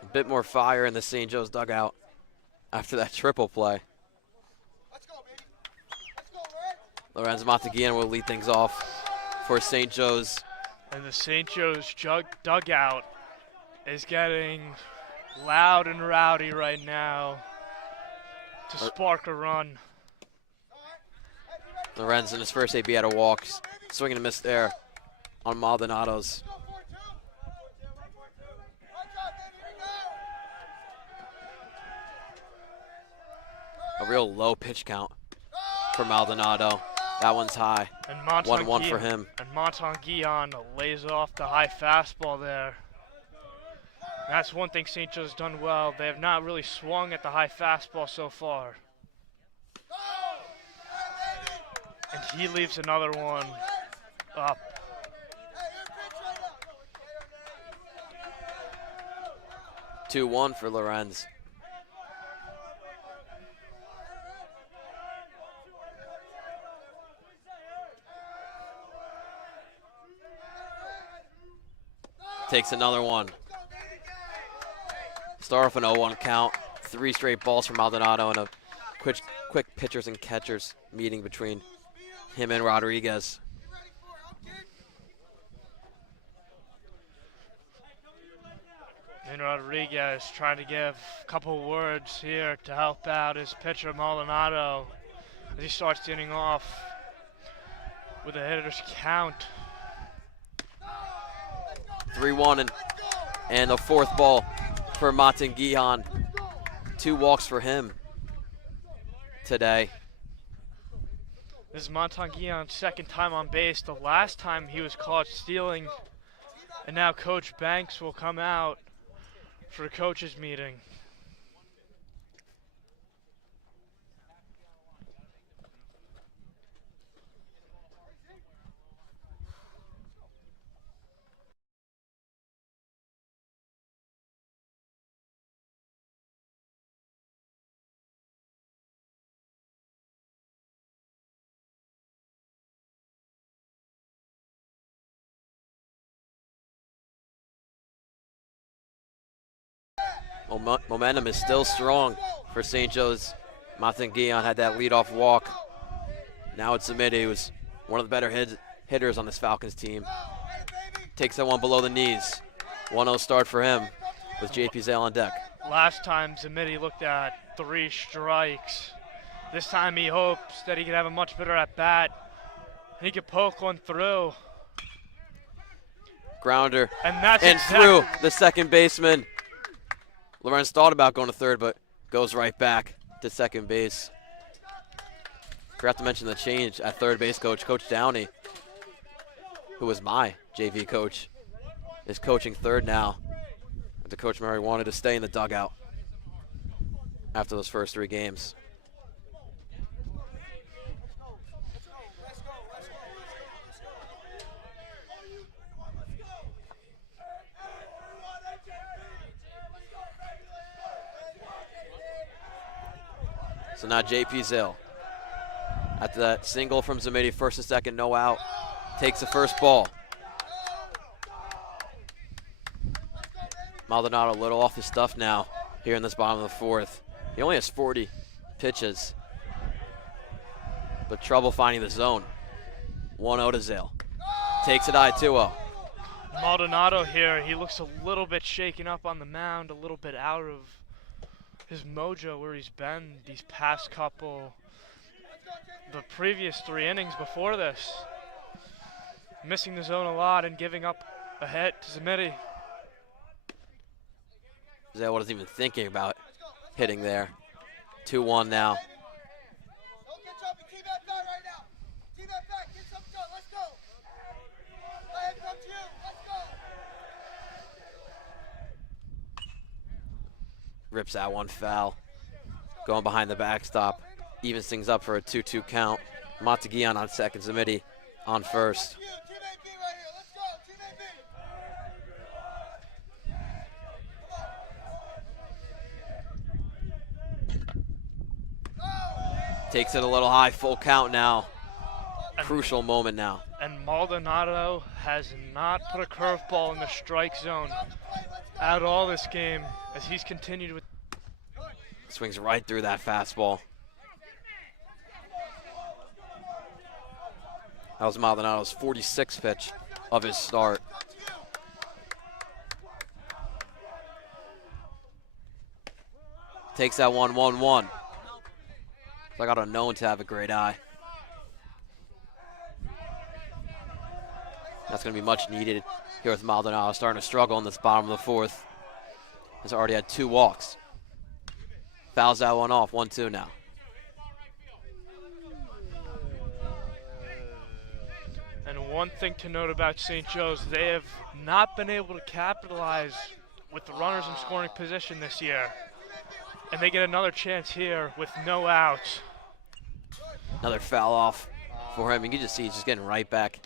A bit more fire in the St. Joe's dugout after that triple play. Lorenz Monteguian will lead things off for St. Joe's. And the St. Joe's dugout is getting loud and rowdy right now to spark a run. Lorenz in his first AB had a walk, swing and a miss there on Maldonado's. A real low pitch count for Maldonado. That one's high. And 1-1 for him. And Monteguian lays off the high fastball there. That's one thing St. Joe's done well. They have not really swung at the high fastball so far. And he leaves another one up. – 2-1 for Lorenz. Takes another one. Start off an 0-1 count. 3 straight balls for Maldonado and a quick pitchers and catchers meeting between him and Rodriguez. And Rodriguez trying to give a couple words here to help out his pitcher Maldonado as he starts the inning off with a hitter's count. 3-1 and the fourth ball for Monteguian. 2 walks for him today. This is Monteguian's second time on base. The last time he was caught stealing, and now Coach Banks will come out for a coaches meeting. Momentum is still strong for St. Joe's. Monteguian had that leadoff walk. Now it's Zamiti, who's one of the better hitters on this Falcons team. Takes that one below the knees. 1-0 start for him with JP Zale on deck. Last time Zamiti looked at 3 strikes. This time he hopes that he can have a much better at bat. He could poke one through. Grounder And that's and through the second baseman. Lorenz thought about going to third, but goes right back to second base. Forgot to mention the change at third base coach. Coach Downey, who was my JV coach, is coaching third now. The Coach Murray wanted to stay in the dugout after those first 3 games. So now JP Zale, after that single from Zamiti, first and second, no out, takes the first ball. Maldonado a little off his stuff now here in this bottom of the 4th. He only has 40 pitches, but trouble finding the zone. 1-0 to Zale. Takes it high 2-0. Maldonado here, he looks a little bit shaken up on the mound, a little bit out of his mojo where he's been these past couple, the previous 3 innings before this. Missing the zone a lot and giving up a hit to Zamiti. Zale wasn't even thinking about hitting there. 2-1 now. Rips that one foul. Going behind the backstop. Evens things up for a 2-2 count. Monteguian on second, Zamiti on first. Takes it a little high, full count now. Crucial moment now. And Maldonado has not put a curveball in the strike zone at all this game as he's continued with. Swings right through that fastball. That was Maldonado's 46th pitch of his start. Takes that one, 1-1. I got known to have a great eye. That's going to be much needed here with Maldonado starting to struggle in this bottom of the 4th. He's already had 2 walks. Fouls that one off, 1-2 now. And one thing to note about St. Joe's, they have not been able to capitalize with the runners in scoring position this year. And they get another chance here with no outs. Another foul off for him. You can just see he's just getting right back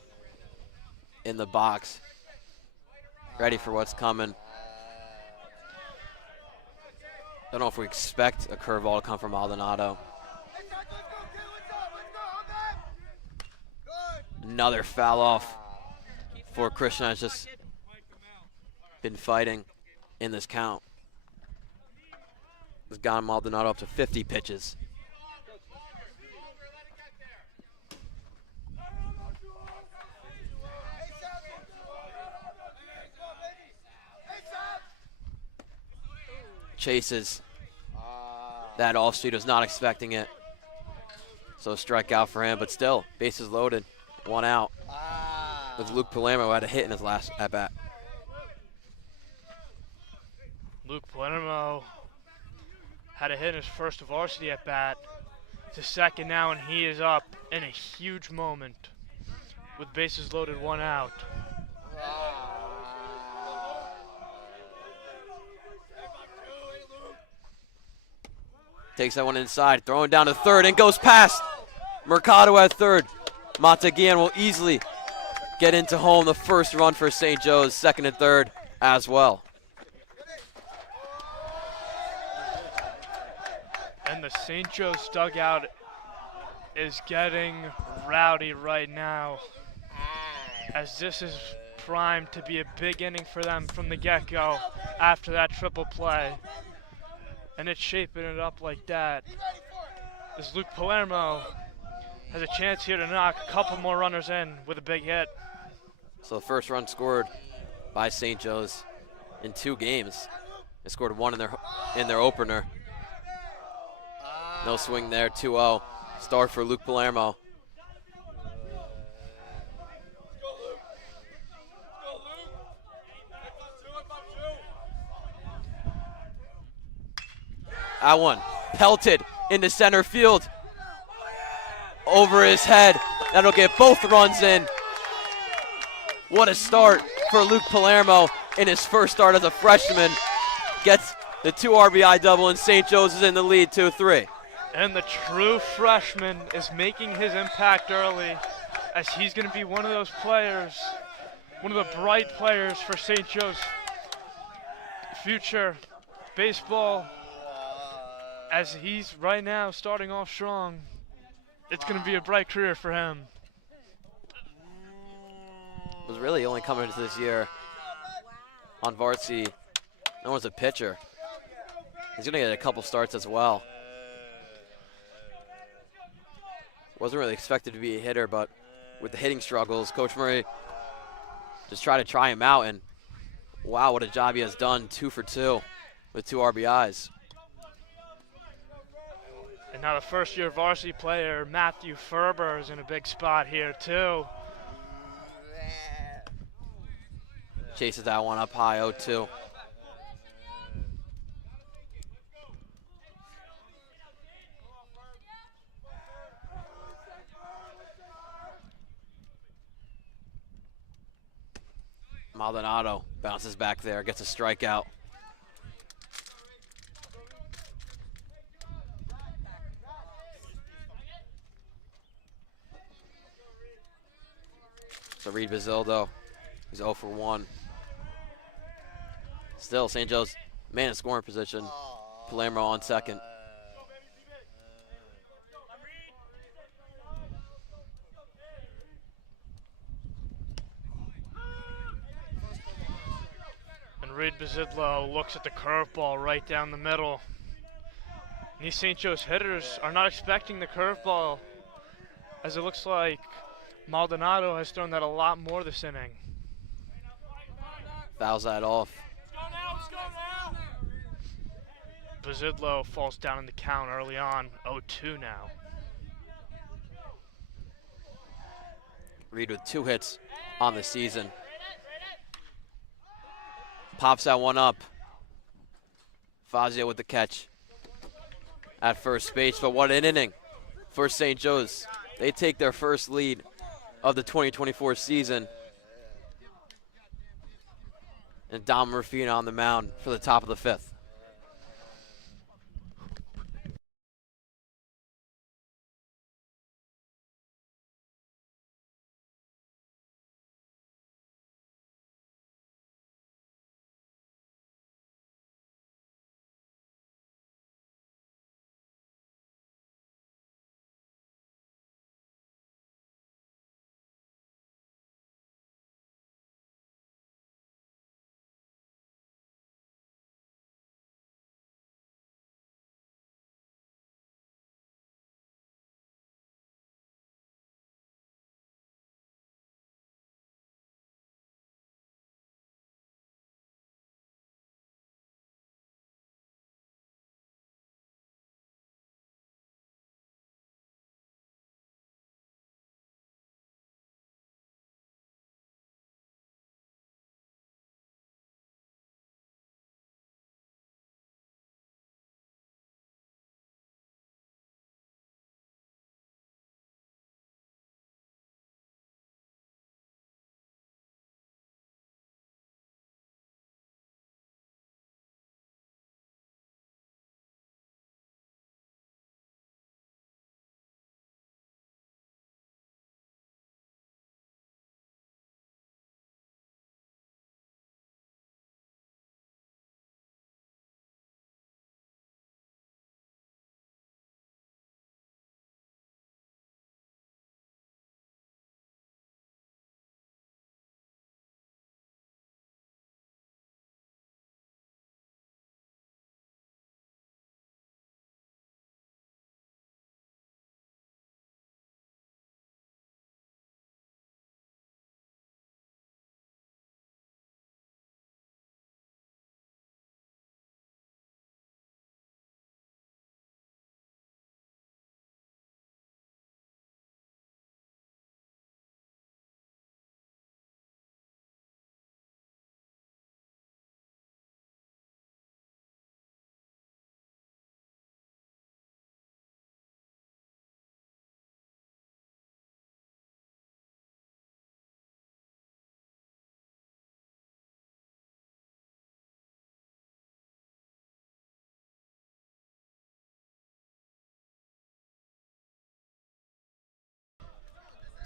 in the box. Ready for what's coming. Don't know if we expect a curveball to come from Maldonado. Another foul off for Krishna. Has just been fighting in this count. Has gotten Maldonado up to 50 pitches. Chases that off speed, was not expecting it. So strikeout for him, but still, bases loaded, 1 out. With Luke Palermo, who had a hit in his last at bat. Luke Palermo had a hit in his first varsity at bat. To second now, and he is up in a huge moment with bases loaded, 1 out. Takes that one inside, throwing down to third, and goes past. Mercado at third. Monteguian will easily get into home. The first run for St. Joe's, second and third as well. And the St. Joe's dugout is getting rowdy right now, as this is primed to be a big inning for them from the get-go after that triple play. And it's shaping it up like that. As Luke Palermo has a chance here to knock a couple more runners in with a big hit. So the first run scored by St. Joe's in 2 games. They scored 1 in their opener. No swing there, 2-0. Start for Luke Palermo. That one pelted into center field. Over his head. That'll get both runs in. What a start for Luke Palermo in his first start as a freshman. Gets the 2 RBI double, and St. Joe's is in the lead 2-3. And the true freshman is making his impact early, as he's going to be one of those players, one of the bright players for St. Joe's future baseball. As he's right now starting off strong, it's going to be a bright career for him. Was really only coming into this year on varsity. No one's a pitcher. He's going to get a couple starts as well. Wasn't really expected to be a hitter, but with the hitting struggles, Coach Murray just tried to try him out, and wow, what a job he has done. 2 for 2 with 2 RBIs. And now the first-year varsity player, Matthew Ferber, is in a big spot here too. Chases that one up high, 0-2. Maldonado bounces back there, gets a strikeout. So Reed Bazildo, he's 0 for 1. Still, St. Joe's man in scoring position. Palermo on second. And Reed Bazidlo looks at the curveball right down the middle. And these St. Joe's hitters are not expecting the curveball, as it looks like Maldonado has thrown that a lot more this inning. Fouls that off. Bazidlo falls down in the count early on, 0-2 now. Reed with 2 hits on the season. Pops that one up. Fazio with the catch at first base, but what an inning for St. Joe's. They take their first lead of the 2024 season. And Dom Rufino on the mound for the top of the 5th.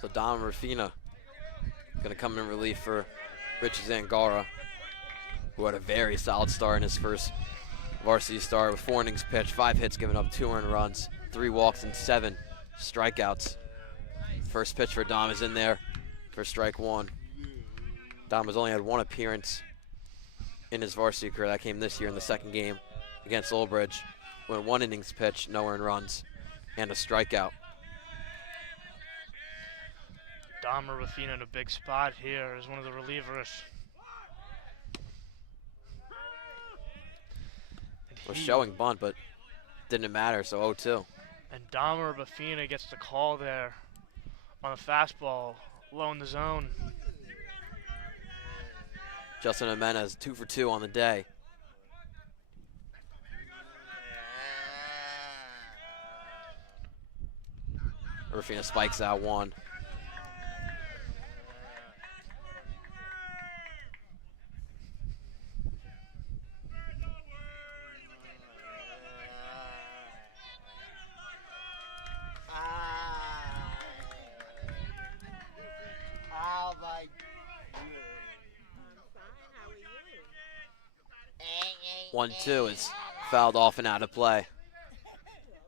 So Dom Rafina going to come in relief for Richie Zangara, who had a very solid start in his first varsity start with 4 innings pitched, 5 hits, giving up 2 earned runs, 3 walks, and 7 strikeouts. First pitch for Dom is in there for strike 1. Dom has only had 1 appearance in his varsity career. That came this year in the second game against Old Bridge. Went 1 innings pitched, no earned runs, and a strikeout. Dom Rafina in a big spot here as one of the relievers. Was showing bunt, but didn't matter, so 0-2. And Dom Rafina gets the call there on a fastball, low in the zone. Justin Jimenez 2 for 2 on the day. Rafina spikes out 1. One, 2 is fouled off and out of play.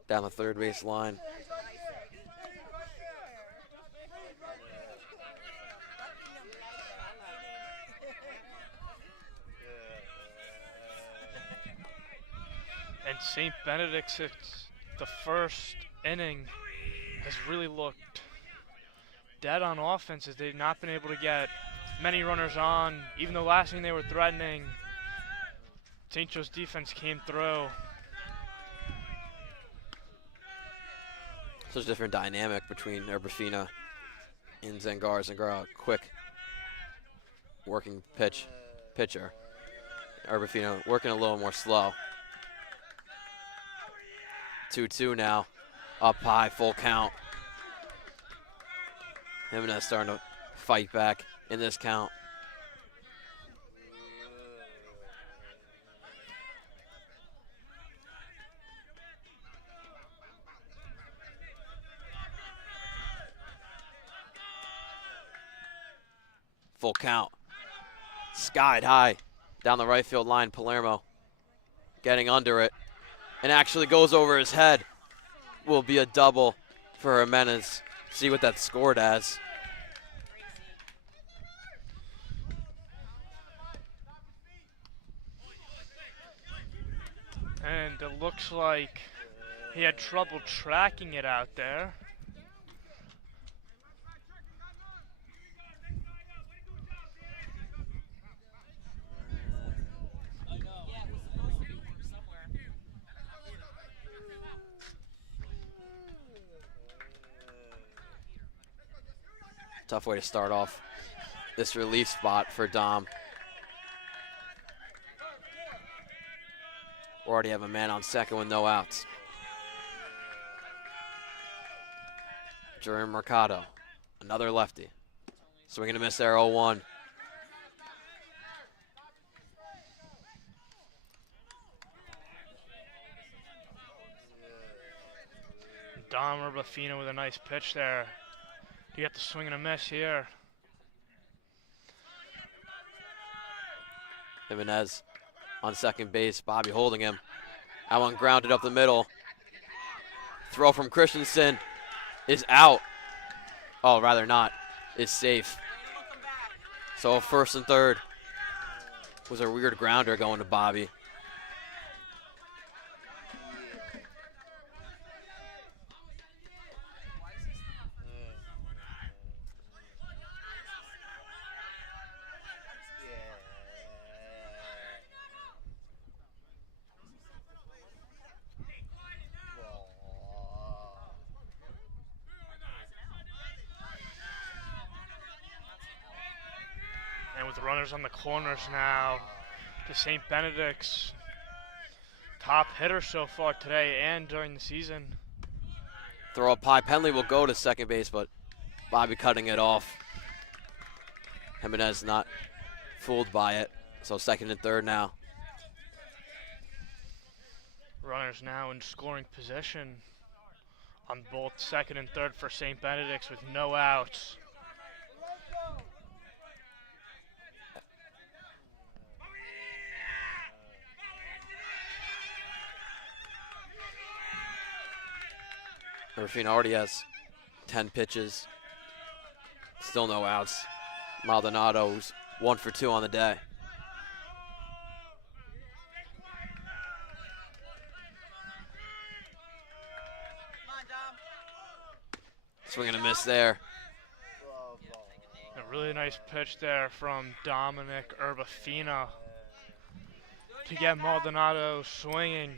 Down the third base line. And St. Benedict's, the first inning has really looked dead on offense as they've not been able to get many runners on. Even though last inning they were threatening, St. Joe's defense came through. Such a different dynamic between Urbafina and Zangara. Zangara, quick working pitcher. Urbafina working a little more slow. 2-2 now, up high, full count. Jimenez starting to fight back in this count. Full count. Skied high down the right field line. Palermo getting under it and actually goes over his head. Will be a double for Jimenez. See what that's scored as. And it looks like he had trouble tracking it out there. Tough way to start off this relief spot for Dom. We already have a man on second with no outs. Jeremy Mercado, another lefty. Swinging a miss there, 0-1. Dom Urbafina with a nice pitch there. You get the swing and a miss here. Jimenez on second base, Bobby holding him. That one grounded up the middle. Throw from Christensen is out. Oh, rather not, is safe. So first and third was a weird grounder going to Bobby. With runners on the corners now, to St. Benedict's top hitter so far today and during the season. Throw up high. Penley will go to second base, but Bobby cutting it off. Jimenez not fooled by it, so second and third now. Runners now in scoring position on both second and third for St. Benedict's with no outs. Rufino already has 10 pitches. Still no outs. Maldonado's 1 for 2 on the day. Swing and a miss there. A really nice pitch there from Dominic Urbafina to get Maldonado swinging.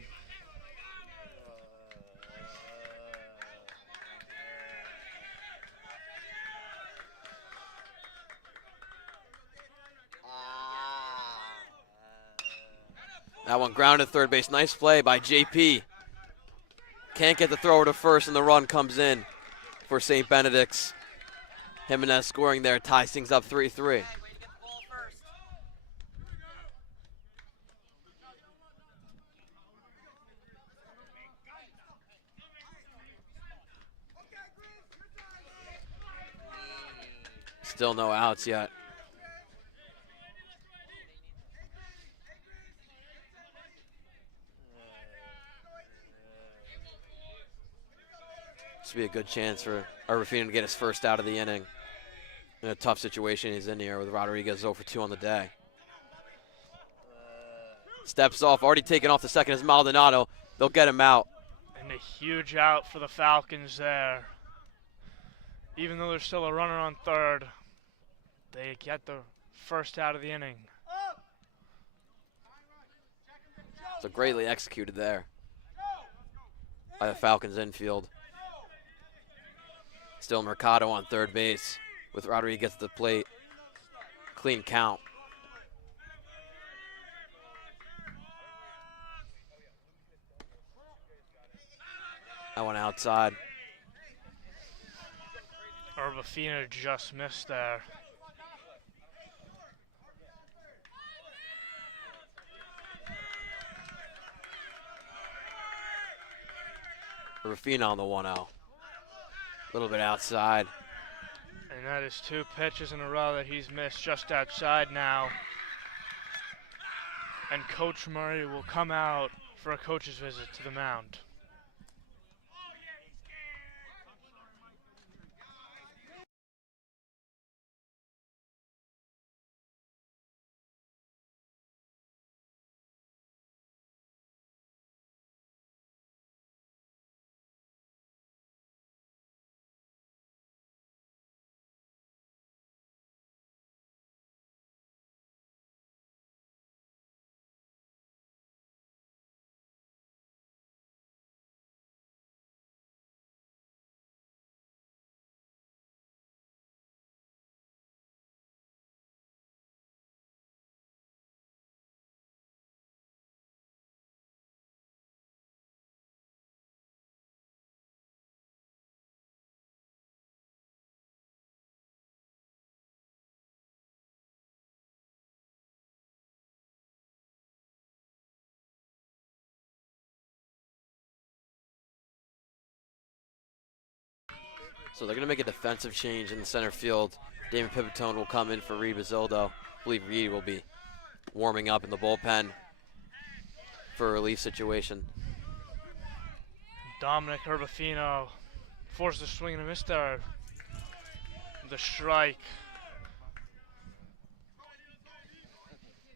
That one grounded third base. Nice play by JP. Can't get the thrower to first, and the run comes in for St. Benedict's. Jimenez scoring there, ties things up 3-3. Still no outs yet. This would be a good chance for Urbafino to get his first out of the inning. In a tough situation he's in here with Rodriguez 0 for 2 on the day. Steps off, already taken off the second is Maldonado. They'll get him out. And a huge out for the Falcons there. Even though there's still a runner on third, they get the first out of the inning. So greatly executed there by the Falcons infield. Still Mercado on third base with Rodriguez at the plate. Clean count. That one outside. Urbafina just missed there. Rufino on the 1-0. A little bit outside. And that is 2 pitches in a row that he's missed just outside now. And Coach Murray will come out for a coach's visit to the mound. So they're going to make a defensive change in the center field. David Pipitone will come in for Reed Bazildo. I believe Reed will be warming up in the bullpen for a relief situation. Dominic Urbafino forced a swing and a miss there. The strike.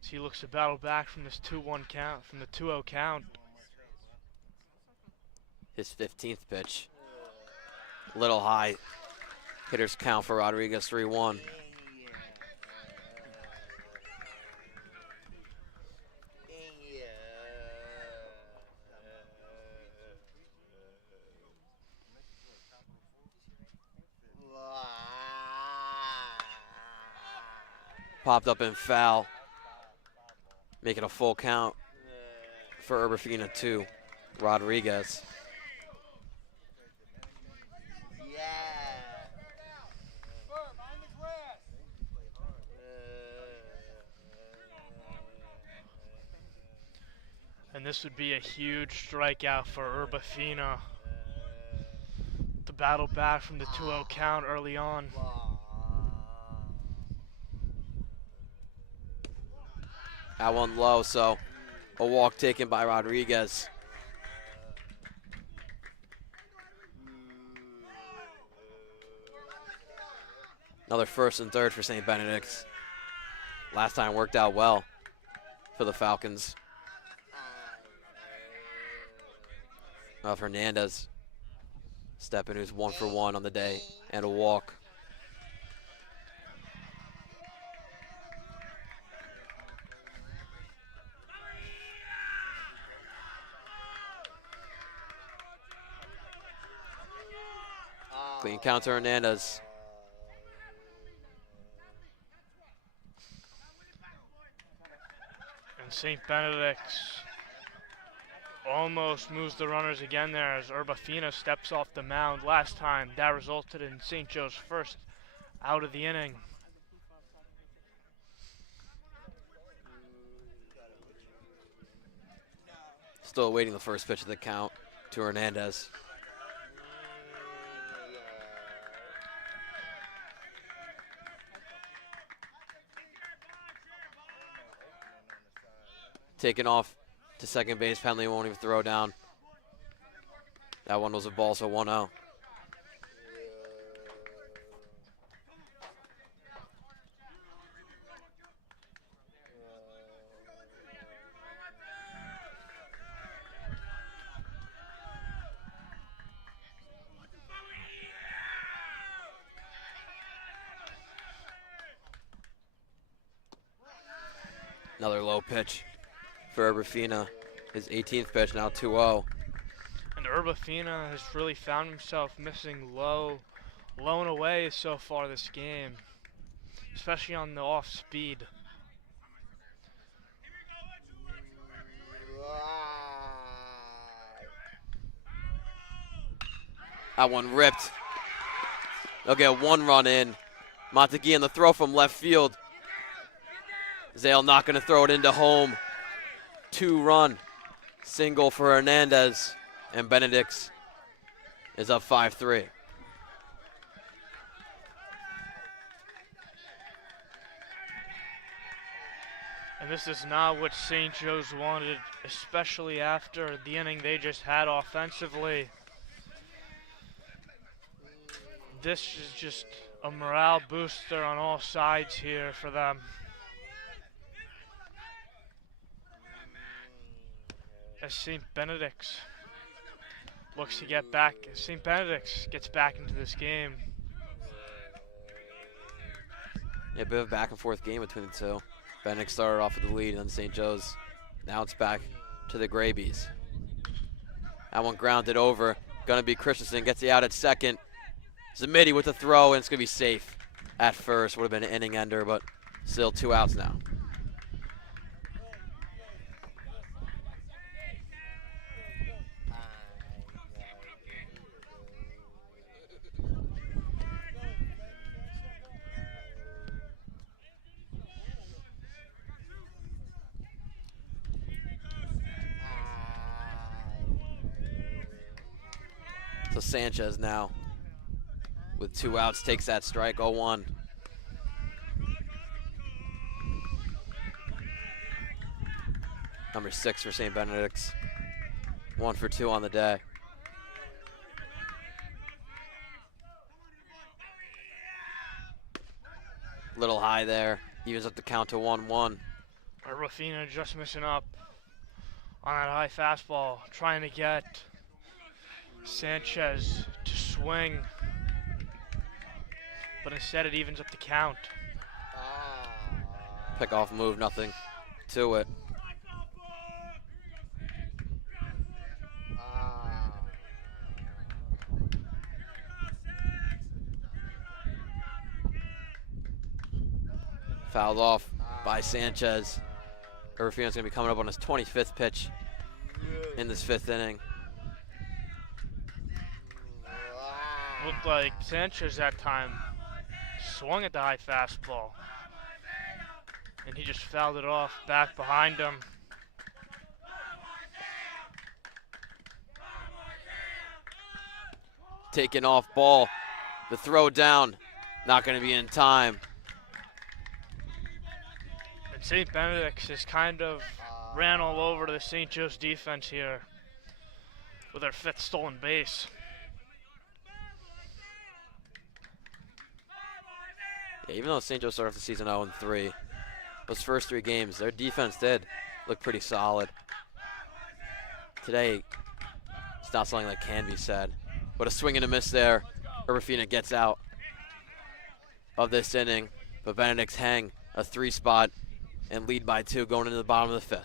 As he looks to battle back from this 2-1 count, from the 2-0 count. His 15th pitch. Little high. Hitters count for Rodriguez 3-1. Popped up and foul. Making a full count for Urbafina 2. Rodriguez. And this would be a huge strikeout for Urbafina. battle back from the 2-0 count early on. That one low, so a walk taken by Rodriguez. Another first and third for St. Benedict's. Last time worked out well for the Falcons. Of Hernandez. Steppen, who's 1 for 1 on the day, and a walk. Clean counter, Hernandez. And St. Benedict's almost moves the runners again there as Urbafina steps off the mound. Last time, that resulted in St. Joe's first out of the inning. Still awaiting the first pitch of the count to Hernandez. Taken off to second base. Penley won't even throw down. That one was a ball, so 1-0. Another low pitch for Urbafina. His 18th pitch, now 2-0. And Urbafina has really found himself missing low and away so far this game, especially on the off speed. That one ripped. They'll get 1 run in. Montague on the throw from left field. Zale not going to throw it into home. 2-run single for Hernandez, and Benedicts is up 5-3. And this is not what St. Joe's wanted, especially after the inning they just had offensively. This is just a morale booster on all sides here for them. As St. Benedict's looks to get back, St. Benedict's gets back into this game. Yeah, a bit of a back and forth game between the two. Benedict started off with the lead, and then St. Joe's. Now it's back to the Grabies. That one grounded over. Gonna be Christensen, gets the out at second. Zamiti with the throw, and it's gonna be safe at first. Would have been an inning ender, but still 2 outs now. So Sanchez now with 2 outs takes that strike, 0-1. Number 6 for St. Benedict's. 1 for 2 on the day. Little high there. Evens up the count to 1-1. Rafina just missing up on that high fastball, trying to get Sanchez to swing, but instead it evens up the count. Pickoff move, nothing to it. Fouled off by Sanchez. Rafina's gonna be coming up on his 25th pitch in this 5th inning. Looked like Sanchez that time swung at the high fastball, and he just fouled it off back behind him. taken off ball. The throw down, not going to be in time. And St. Benedicts has kind of ran all over the St. Joe's defense here with their 5th stolen base. Yeah, even though St. Joe started off the season 0-3, those first 3 games, their defense did look pretty solid. Today, it's not something that can be said. But a swing and a miss there. Urbafina gets out of this inning, but Benedicts hang a 3 spot and lead by 2 going into the bottom of the 5th.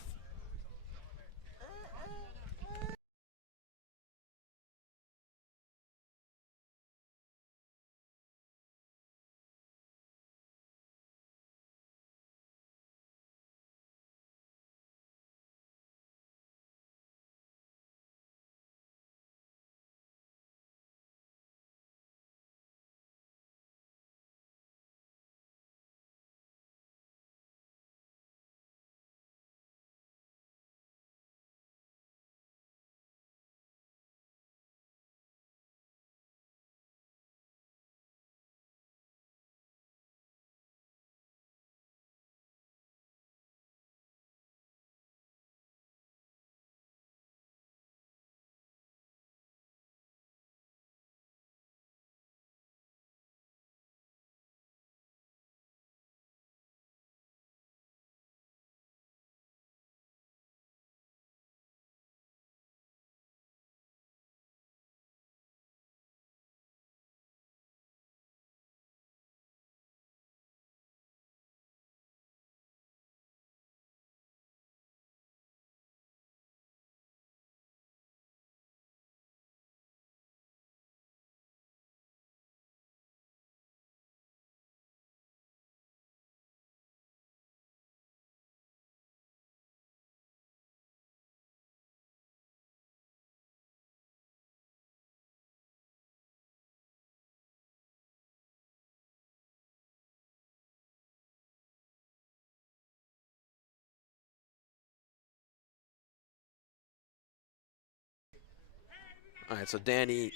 All right, so Danny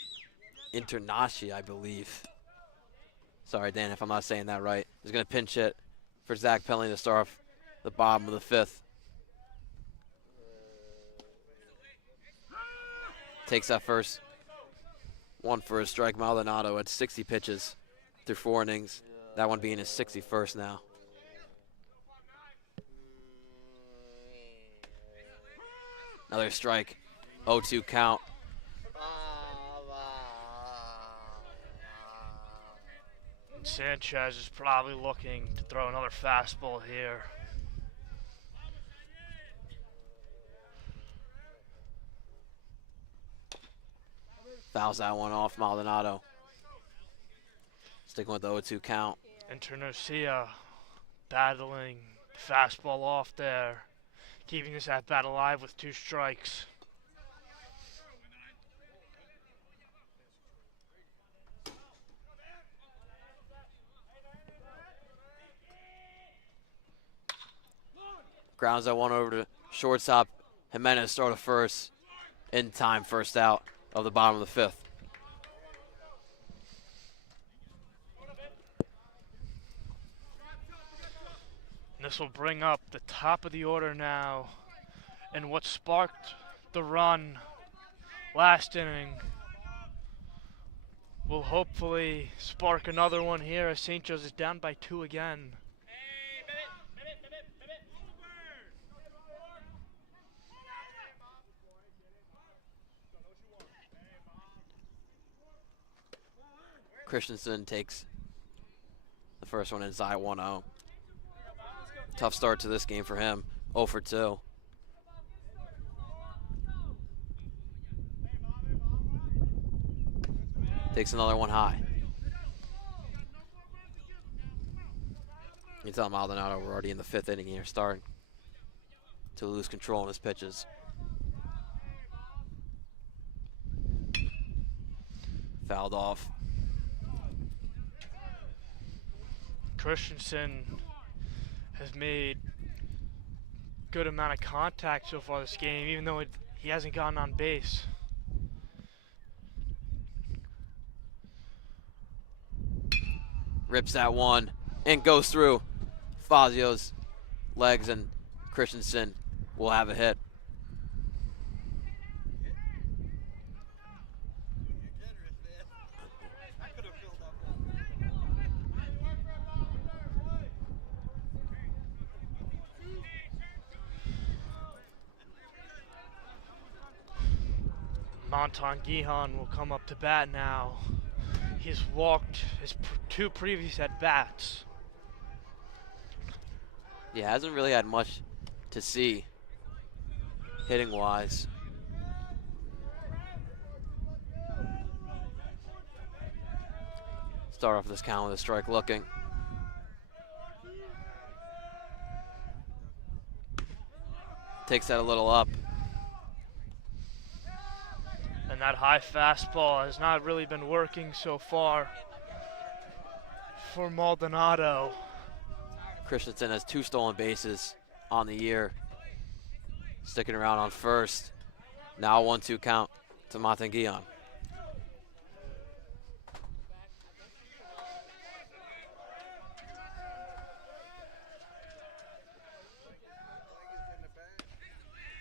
Internashi, I believe. Sorry, Dan, if I'm not saying that right. Is going to pinch hit for Zach Pelling to start off the bottom of the 5th. Takes that first one for a strike. Maldonado at 60 pitches through 4 innings. That one being his 61st now. Another strike. 0-2 count. Sanchez is probably looking to throw another fastball here. Fouls that one off. Maldonado sticking with the 0-2 count. Internacia battling the fastball off there, keeping this at bat alive with 2 strikes. Grounds that one over to shortstop. Jimenez throw to first. In time, first out of the bottom of the 5th. This will bring up the top of the order now, and what sparked the run last inning will hopefully spark another one here as St. Joe's is down by 2 again. Christensen takes the first one inside 1-0. Tough start to this game for him. 0 for 2. Takes another one high. You tell Maldonado we're already in the 5th inning here, starting to lose control in his pitches. Fouled off. Christensen has made good amount of contact so far this game, even though he hasn't gotten on base. Rips that one and goes through Fazio's legs, and Christensen will have a hit. Montanguihan will come up to bat now. He's walked his two previous at-bats. Yeah, hasn't really had much to see hitting-wise. Start off this count with a strike looking. Takes that a little up. And that high fastball has not really been working so far for Maldonado. Christensen has 2 stolen bases on the year. Sticking around on first. Now 1-2 count to Montanguihan.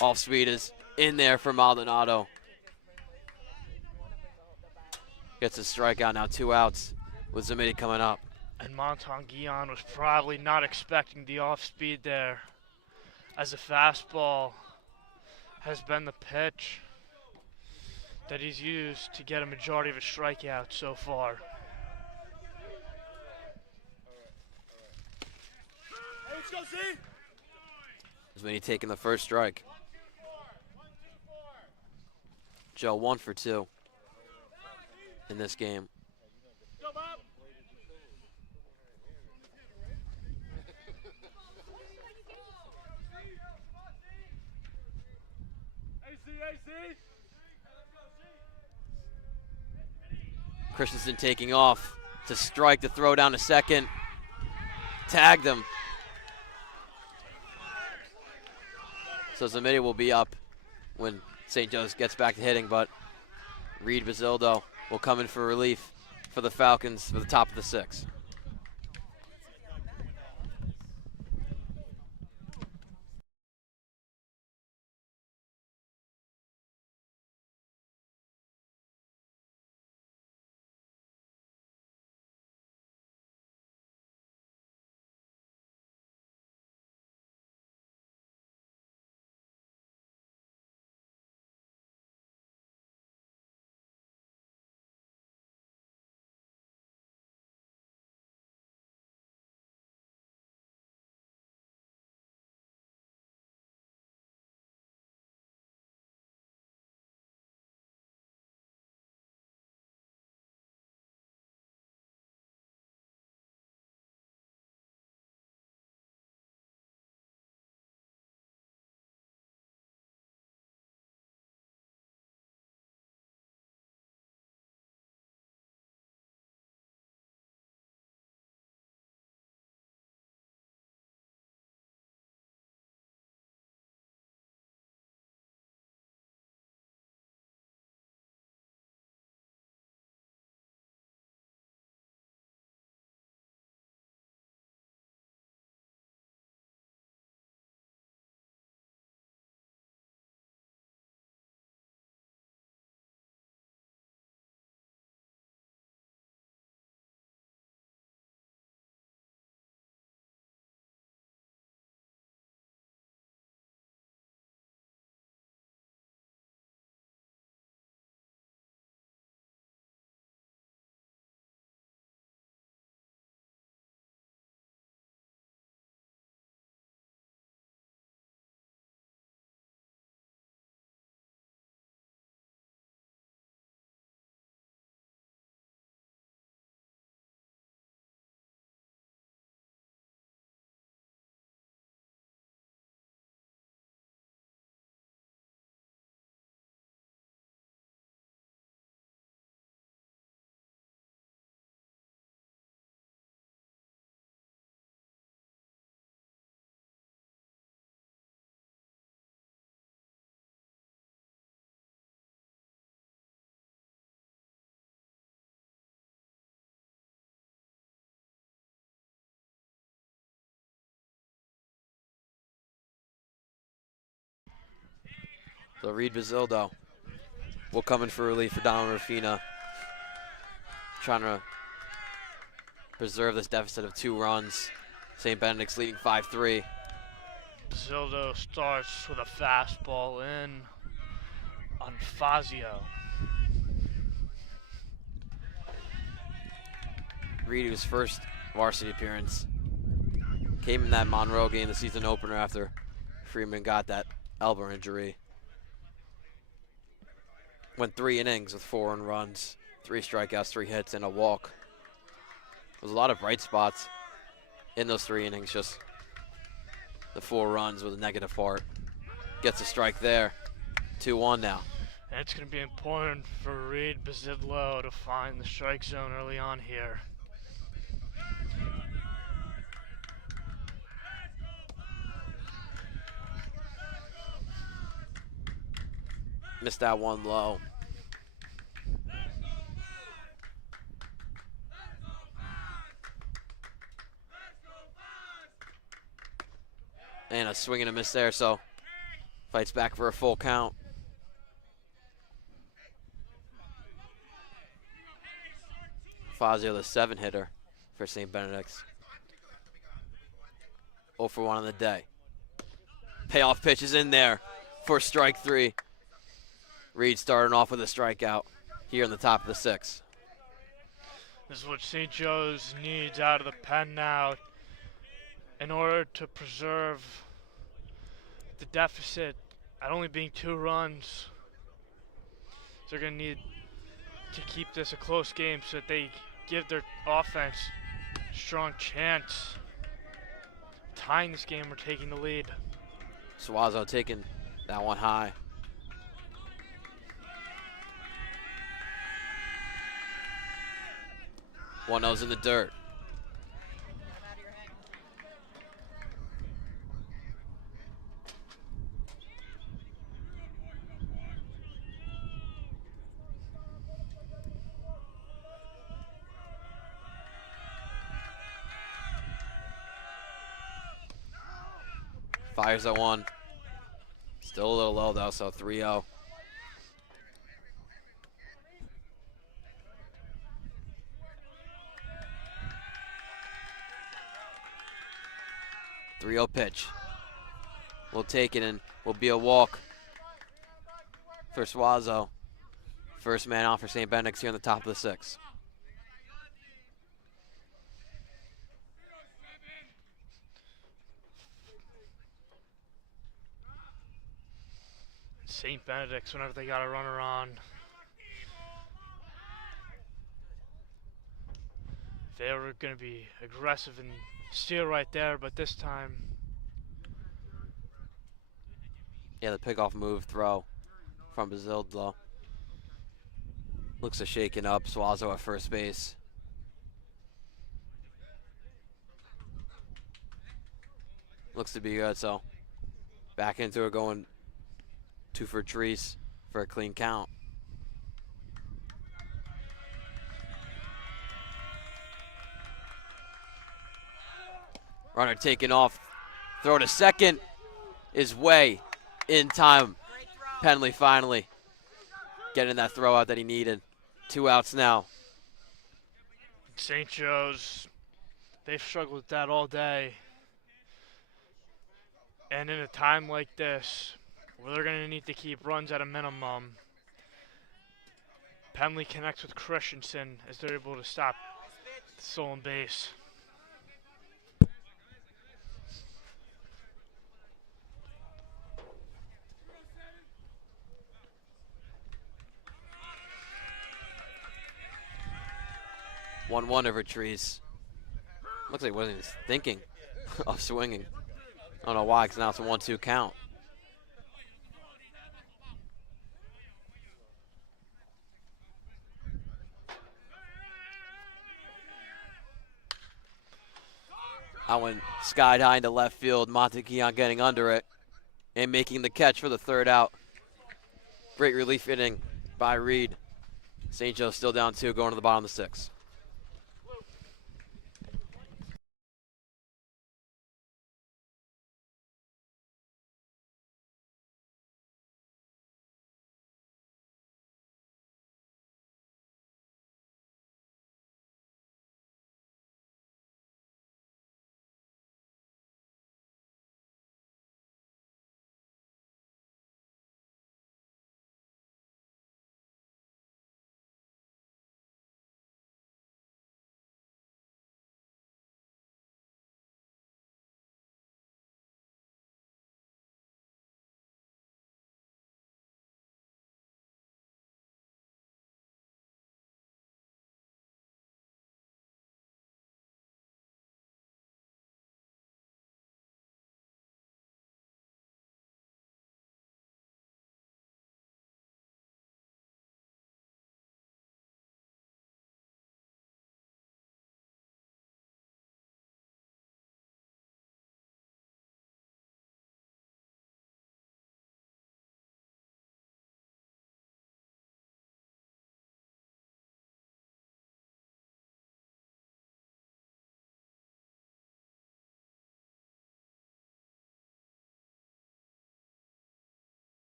Off speed is in there for Maldonado. Gets a strikeout, now 2 outs with Zamidi coming up. And Montanguihan was probably not expecting the off speed there, as a fastball has been the pitch that he's used to get a majority of his strikeouts so far. Zamidi taking the first strike. Joe 1 for 2 in this game. Christensen taking off to strike, the throw down to second. Tagged him. So Zamidi will be up when St. Joe's gets back to hitting, but Reed Basildo will come in for relief for the Falcons for the top of the 6th. So Reed Bazildo will come in for relief for Donald Rafina, trying to preserve this deficit of 2 runs. St. Benedict's leading 5-3. Bazildo starts with a fastball in on Fazio. Reed, whose first varsity appearance, came in that Monroe game, the season opener, after Freeman got that elbow injury. Went 3 innings with 4 earned runs, 3 strikeouts, 3 hits, and a walk. There was a lot of bright spots in those 3 innings, just the 4 runs with a negative part. Gets a strike there. 2-1 now. And it's going to be important for Reed Bazildo to find the strike zone early on here. Missed that one low. And a swing and a miss there, so fights back for a full count. Fazio, the 7-hitter for St. Benedict's. 0 for 1 on the day. Payoff pitch is in there for strike 3. Reed starting off with a strikeout here in the top of the 6th. This is what St. Joe's needs out of the pen now in order to preserve the deficit at only being 2 runs. So they're going to need to keep this a close game so that they give their offense a strong chance tying this game or taking the lead. Suazo taking that one high. One nose in the dirt. Fires at 1. Still a little low though, so 3-0. Pitch. We'll take it and will be a walk for Suazo. First man out for St. Benedict's here on the top of the 6th. St. Benedict's, whenever they got a runner on, they were going to be aggressive and steal right there, but this time, yeah, the pickoff move throw from Bazildo. Looks to shaken up. Suazo at first base. Looks to be good, so back into it, going 2 for Treese for a clean count. Runner taken off. Throw to second is way in time. Penley finally getting that throw out that he needed. 2 outs now. St. Joe's, they've struggled with that all day. And in a time like this, where they're going to need to keep runs at a minimum, Penley connects with Christensen as they're able to stop the stolen base. One over Trees. Looks like he wasn't even thinking of swinging. I don't know why, because now it's a 1-2 count. I went skied high into left field. Monteguion getting under it and making the catch for the 3rd out. Great relief inning by Reed. St. Joe's still down 2, going to the bottom of the 6th.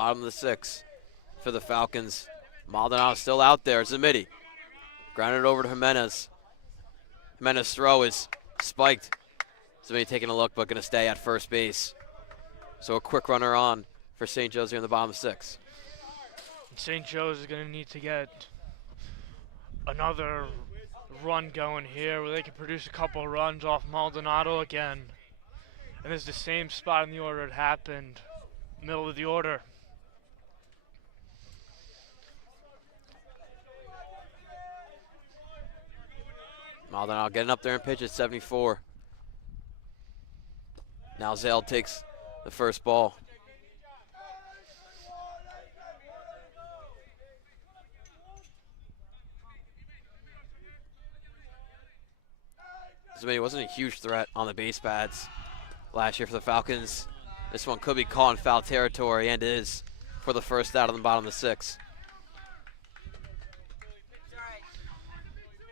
bottom of the 6th for the Falcons. Maldonado still out there. Zamiti grounded over to Jimenez. Jimenez's throw is spiked. Zamiti taking a look, but going to stay at first base. So a quick runner on for St. Joe's here in the bottom of 6. St. Joe's is going to need to get another run going here where they can produce a couple runs off Maldonado again. And this is the same spot in the order it happened, middle of the order. Maldonado getting up there and pitch at 74. Now Zale takes the first ball. Zamiti wasn't a huge threat on the base pads last year for the Falcons. This one could be caught in foul territory, and is for the first out of the bottom of the 6th.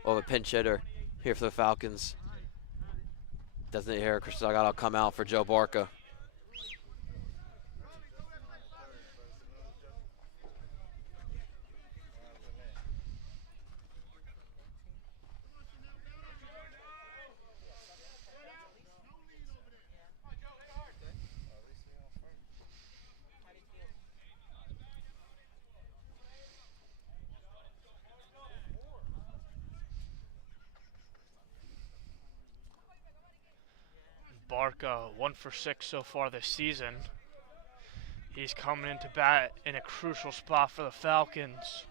We'll have a pinch hitter here for the Falcons. Designated hitter Chris Delgado will come out for Joe Barca. Barca 1 for 6 so far this season. He's coming into bat in a crucial spot for the Falcons.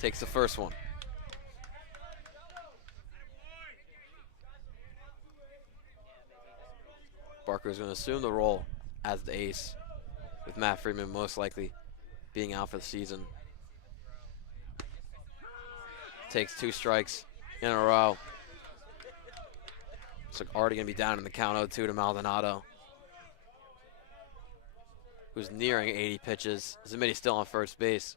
Takes the first one. Barker's going to assume the role as the ace, with Matt Freeman most likely being out for the season. Takes 2 strikes in a row. It's already going to be down in the count 0-2 to Maldonado, who's nearing 80 pitches. Zamiti's still on first base.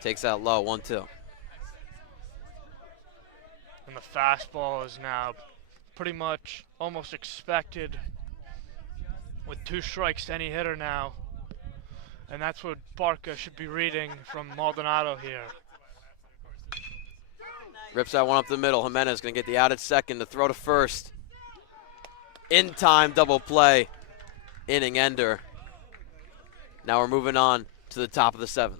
Takes out low, 1-2. And the fastball is now pretty much almost expected with 2 strikes to any hitter now. And that's what Barca should be reading from Maldonado here. Rips that one up the middle. Jimenez going to get the out at second to throw to first. In time, double play. Inning ender. Now we're moving on to the top of the 7th.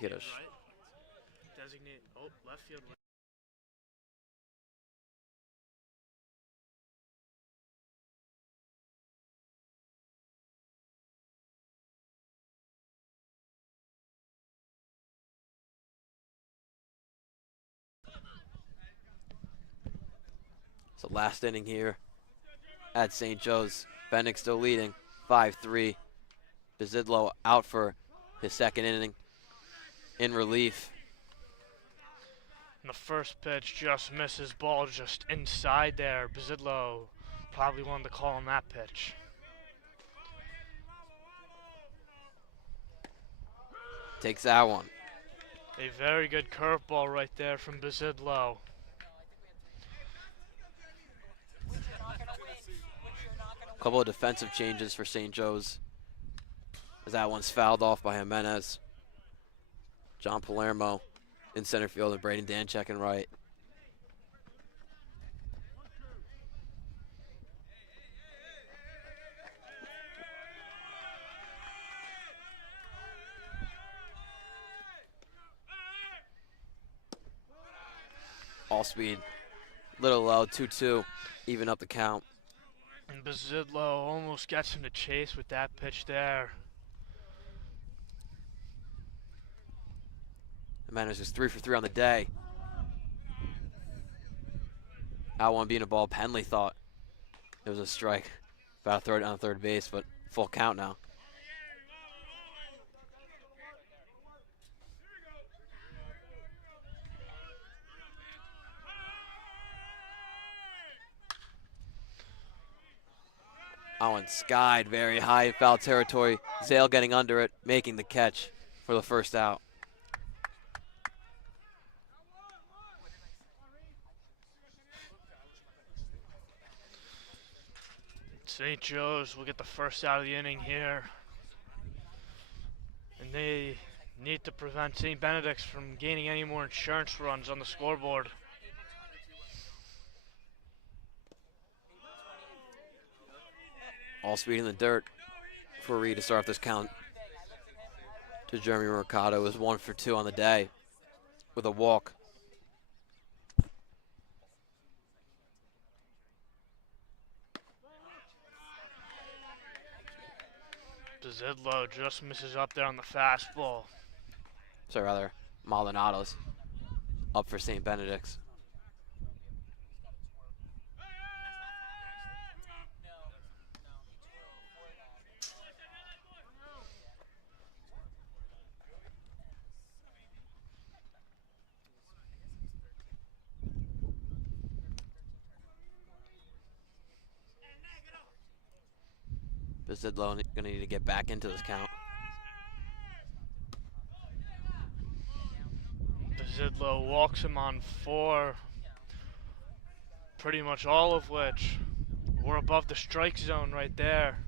Get us. Designate left field. The last inning here at St. Joe's. Benedicts still leading 5-3. Bezidlo out for his second inning in relief. And the first pitch just misses, ball just inside there. Bezidlo probably wanted to call on that pitch. Takes that one. A very good curveball right there from Bezidlo. A couple of defensive changes for St. Joe's, as that one's fouled off by Jimenez. John Palermo in center field and Braden Danchek in right. All speed, little low, 2-2, even up the count. And Bezidlo almost gets him to chase with that pitch there. Jimenez is 3 for 3 on the day. That one being a ball, Penley thought it was a strike. About to throw it on third base, but full count now. That one skied very high in foul territory. Zale getting under it, making the catch for the first out. St. Joe's will get the first out of the inning here. And they need to prevent St. Benedicts from gaining any more insurance runs on the scoreboard. All speed in the dirt for Reed to start off this count. To Jeremy Mercado is 1 for 2 on the day with a walk. Bezidlo just misses up there on the fastball. So rather, Maldonado's up for St. Benedict's. Bezidlo gonna need to get back into this count. Bezidlo walks him on 4, pretty much all of which were above the strike zone right there.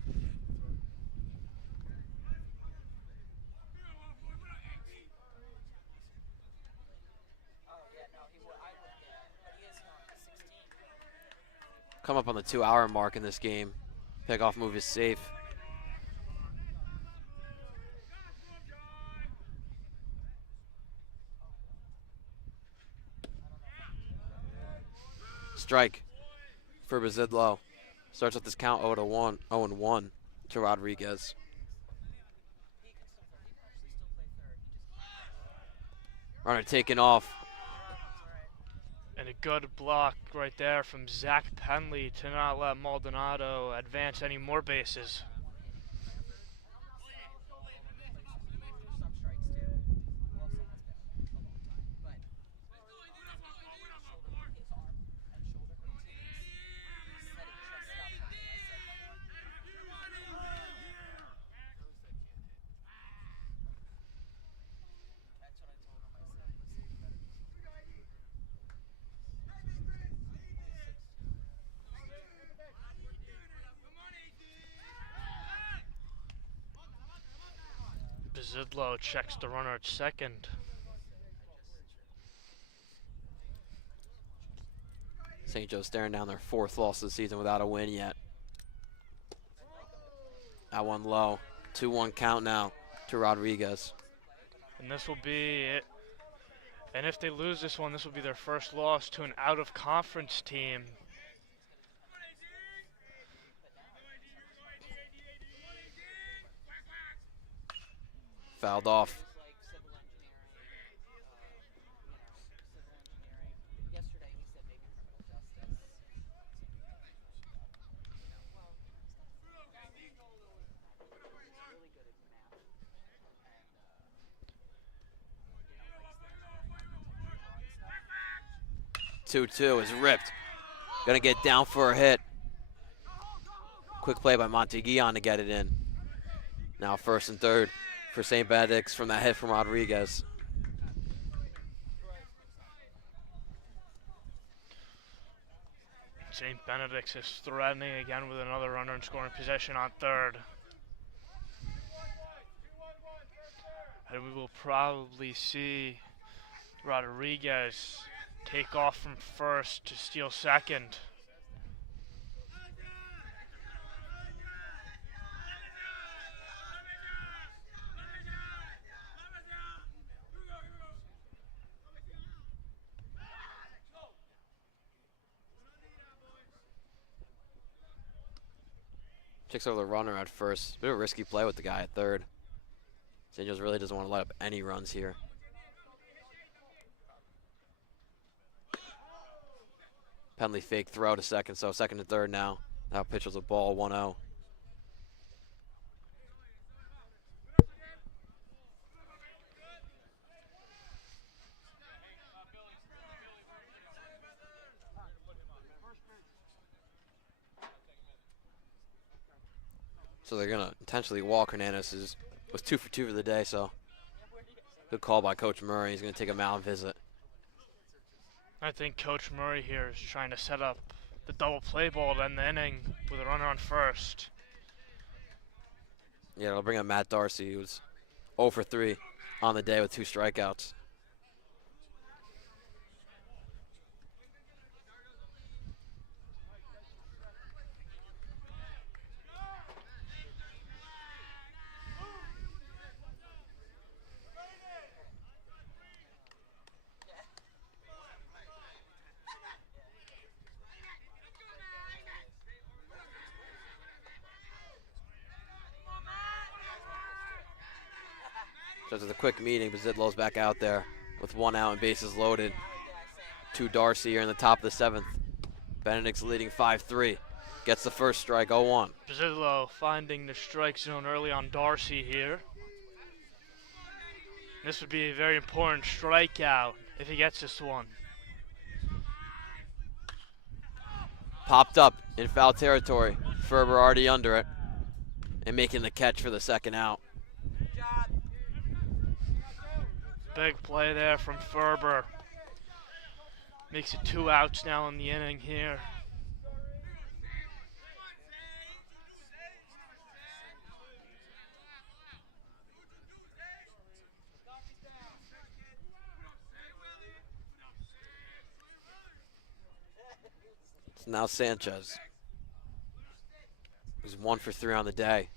Come up on the 2-hour mark in this game. Pickoff move is safe. Strike for Bezidlo. Starts with this count 0-1, 0-1 to Rodriguez. Runner taken off. And a good block right there from Zach Penley to not let Maldonado advance any more bases. Bezidlo checks the runner at second. St. Joe staring down their 4th loss of the season without a win yet. That one low. 2-1 count now to Rodriguez. And this will be it. And if they lose this one, this will be their first loss to an out-of-conference team. Fouled off. 2-2 is ripped. Gonna get down for a hit. Quick play by Monteguillon to get it in. Now 1st and 3rd for St. Benedicts from that hit from Rodriguez. St. Benedicts is threatening again with another runner in scoring position on 3rd. And we will probably see Rodriguez take off from 1st to steal 2nd. Checks over the runner at 1st. Bit of a risky play with the guy at 3rd. St. Joe's really doesn't want to let up any runs here. Penalty fake throw to 2nd, so 2nd and 3rd now. Now pitch was a ball, 1-0. So they're gonna intentionally walk Hernandez. Was 2 for 2 for the day, so good call by Coach Murray. He's gonna take a mound visit. I think Coach Murray here is trying to set up the double play ball to end the inning with a runner on 1st. Yeah, it'll bring up Matt Darcy, who's 0 for 3 on the day with 2 strikeouts. So it's a quick meeting, but Zidlow's back out there with 1 out and bases loaded. To Darcy here in the top of the 7th. Benedict's leading 5-3. Gets the first strike, 0-1. Zidlow finding the strike zone early on Darcy here. This would be a very important strikeout if he gets this one. Popped up in foul territory. Ferber already under it and making the catch for the 2nd out. Big play there from Ferber. Makes it 2 outs now in the inning here. It's now Sanchez, who's 1 for 3 on the day.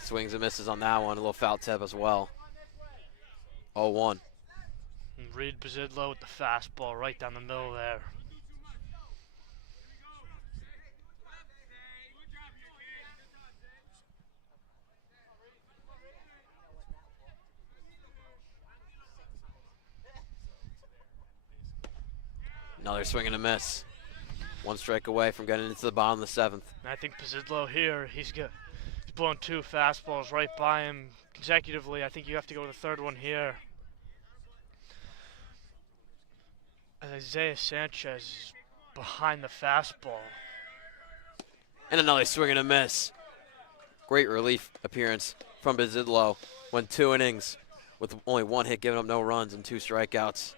Swings and misses on that one. A little foul tip as well. 0-1. And Reed Bazidlo with the fastball right down the middle there. Another swing and a miss. 1 strike away from getting into the bottom of the 7th. And I think Bazidlo here, he's blown 2 fastballs right by him consecutively. I think you have to go with the 3rd one here. Isaiah Sanchez is behind the fastball. And another swing and a miss. Great relief appearance from Bazidlo. Went 2 innings with only 1 hit, giving up no runs and 2 strikeouts.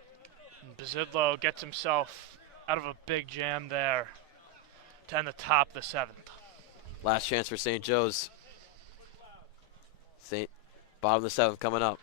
And Bazidlo gets himself out of a big jam there to end the top of the 7th. Last chance for St. Joe's. Bottom of the 7th coming up.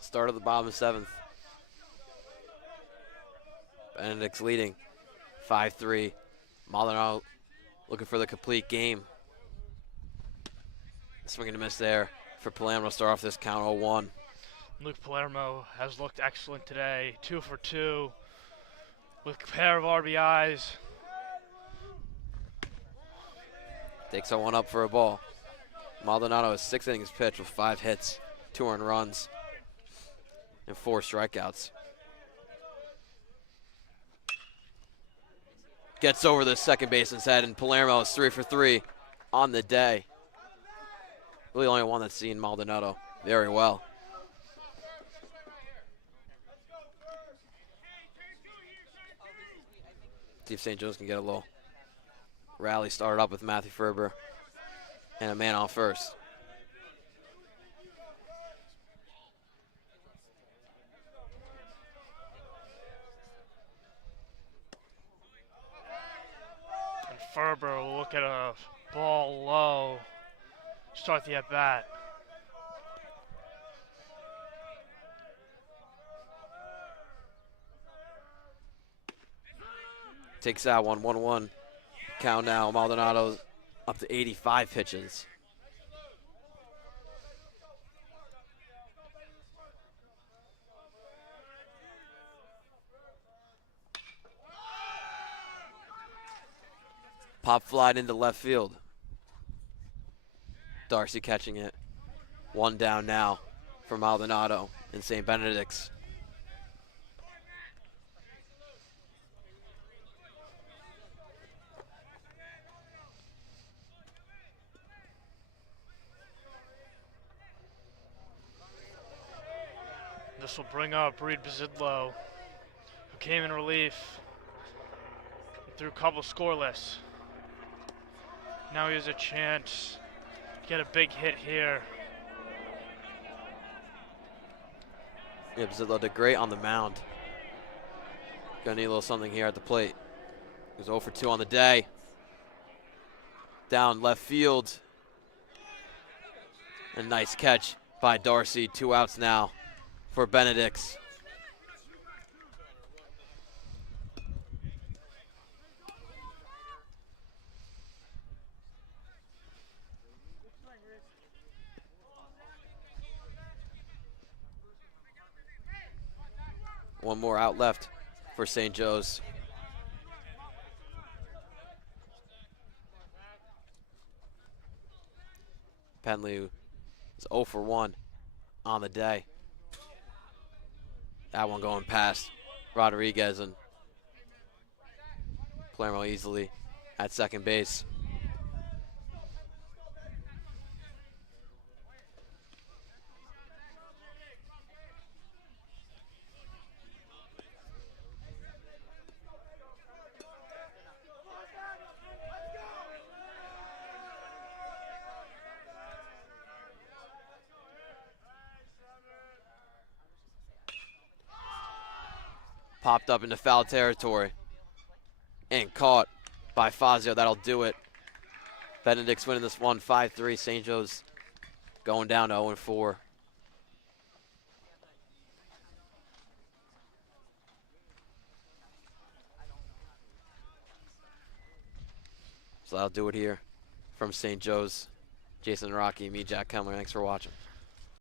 Start of the bottom of the 7th. Benedicts leading 5-3. Maldonado looking for the complete game. Swing and a miss there for Palermo to start off this count 0-1. Luke Palermo has looked excellent today. 2 for 2 with a pair of RBIs. Takes that one up for a ball. Maldonado has 6 innings pitched with 5 hits, 2 earned runs, and 4 strikeouts. Gets over the second baseman's head, and Palermo is 3 for 3 on the day. Really the only one that's seen Maldonado very well. See if St. Joe's can get a little rally started up with Matthew Ferber and a man on first. And Ferber will look at a ball low, start the at-bat. Takes that one, 1-1 count now. Maldonado up to 85 pitches. Pop flied into left field. Darcy catching it. 1 down now for Maldonado in St. Benedict's. This will bring up Reed Bazidlo, who came in relief and threw a couple scoreless. Now he has a chance to get a big hit here. Yeah, Bazidlo did great on the mound. Gonna need a little something here at the plate. He was 0 for 2 on the day. Down left field. A nice catch by Darcy. 2 outs now for Benedicts. One more out left for St. Joe's. Penley is 0 for 1 on the day. That one going past Rodriguez, and Palermo easily at second base. Popped up into foul territory and caught by Fazio. That'll do it. Benedict's winning this one 5-3. St. Joe's going down to 0-4. So that'll do it here from St. Joe's. Jason Rocky, me, Jack Kemmler. Thanks for watching.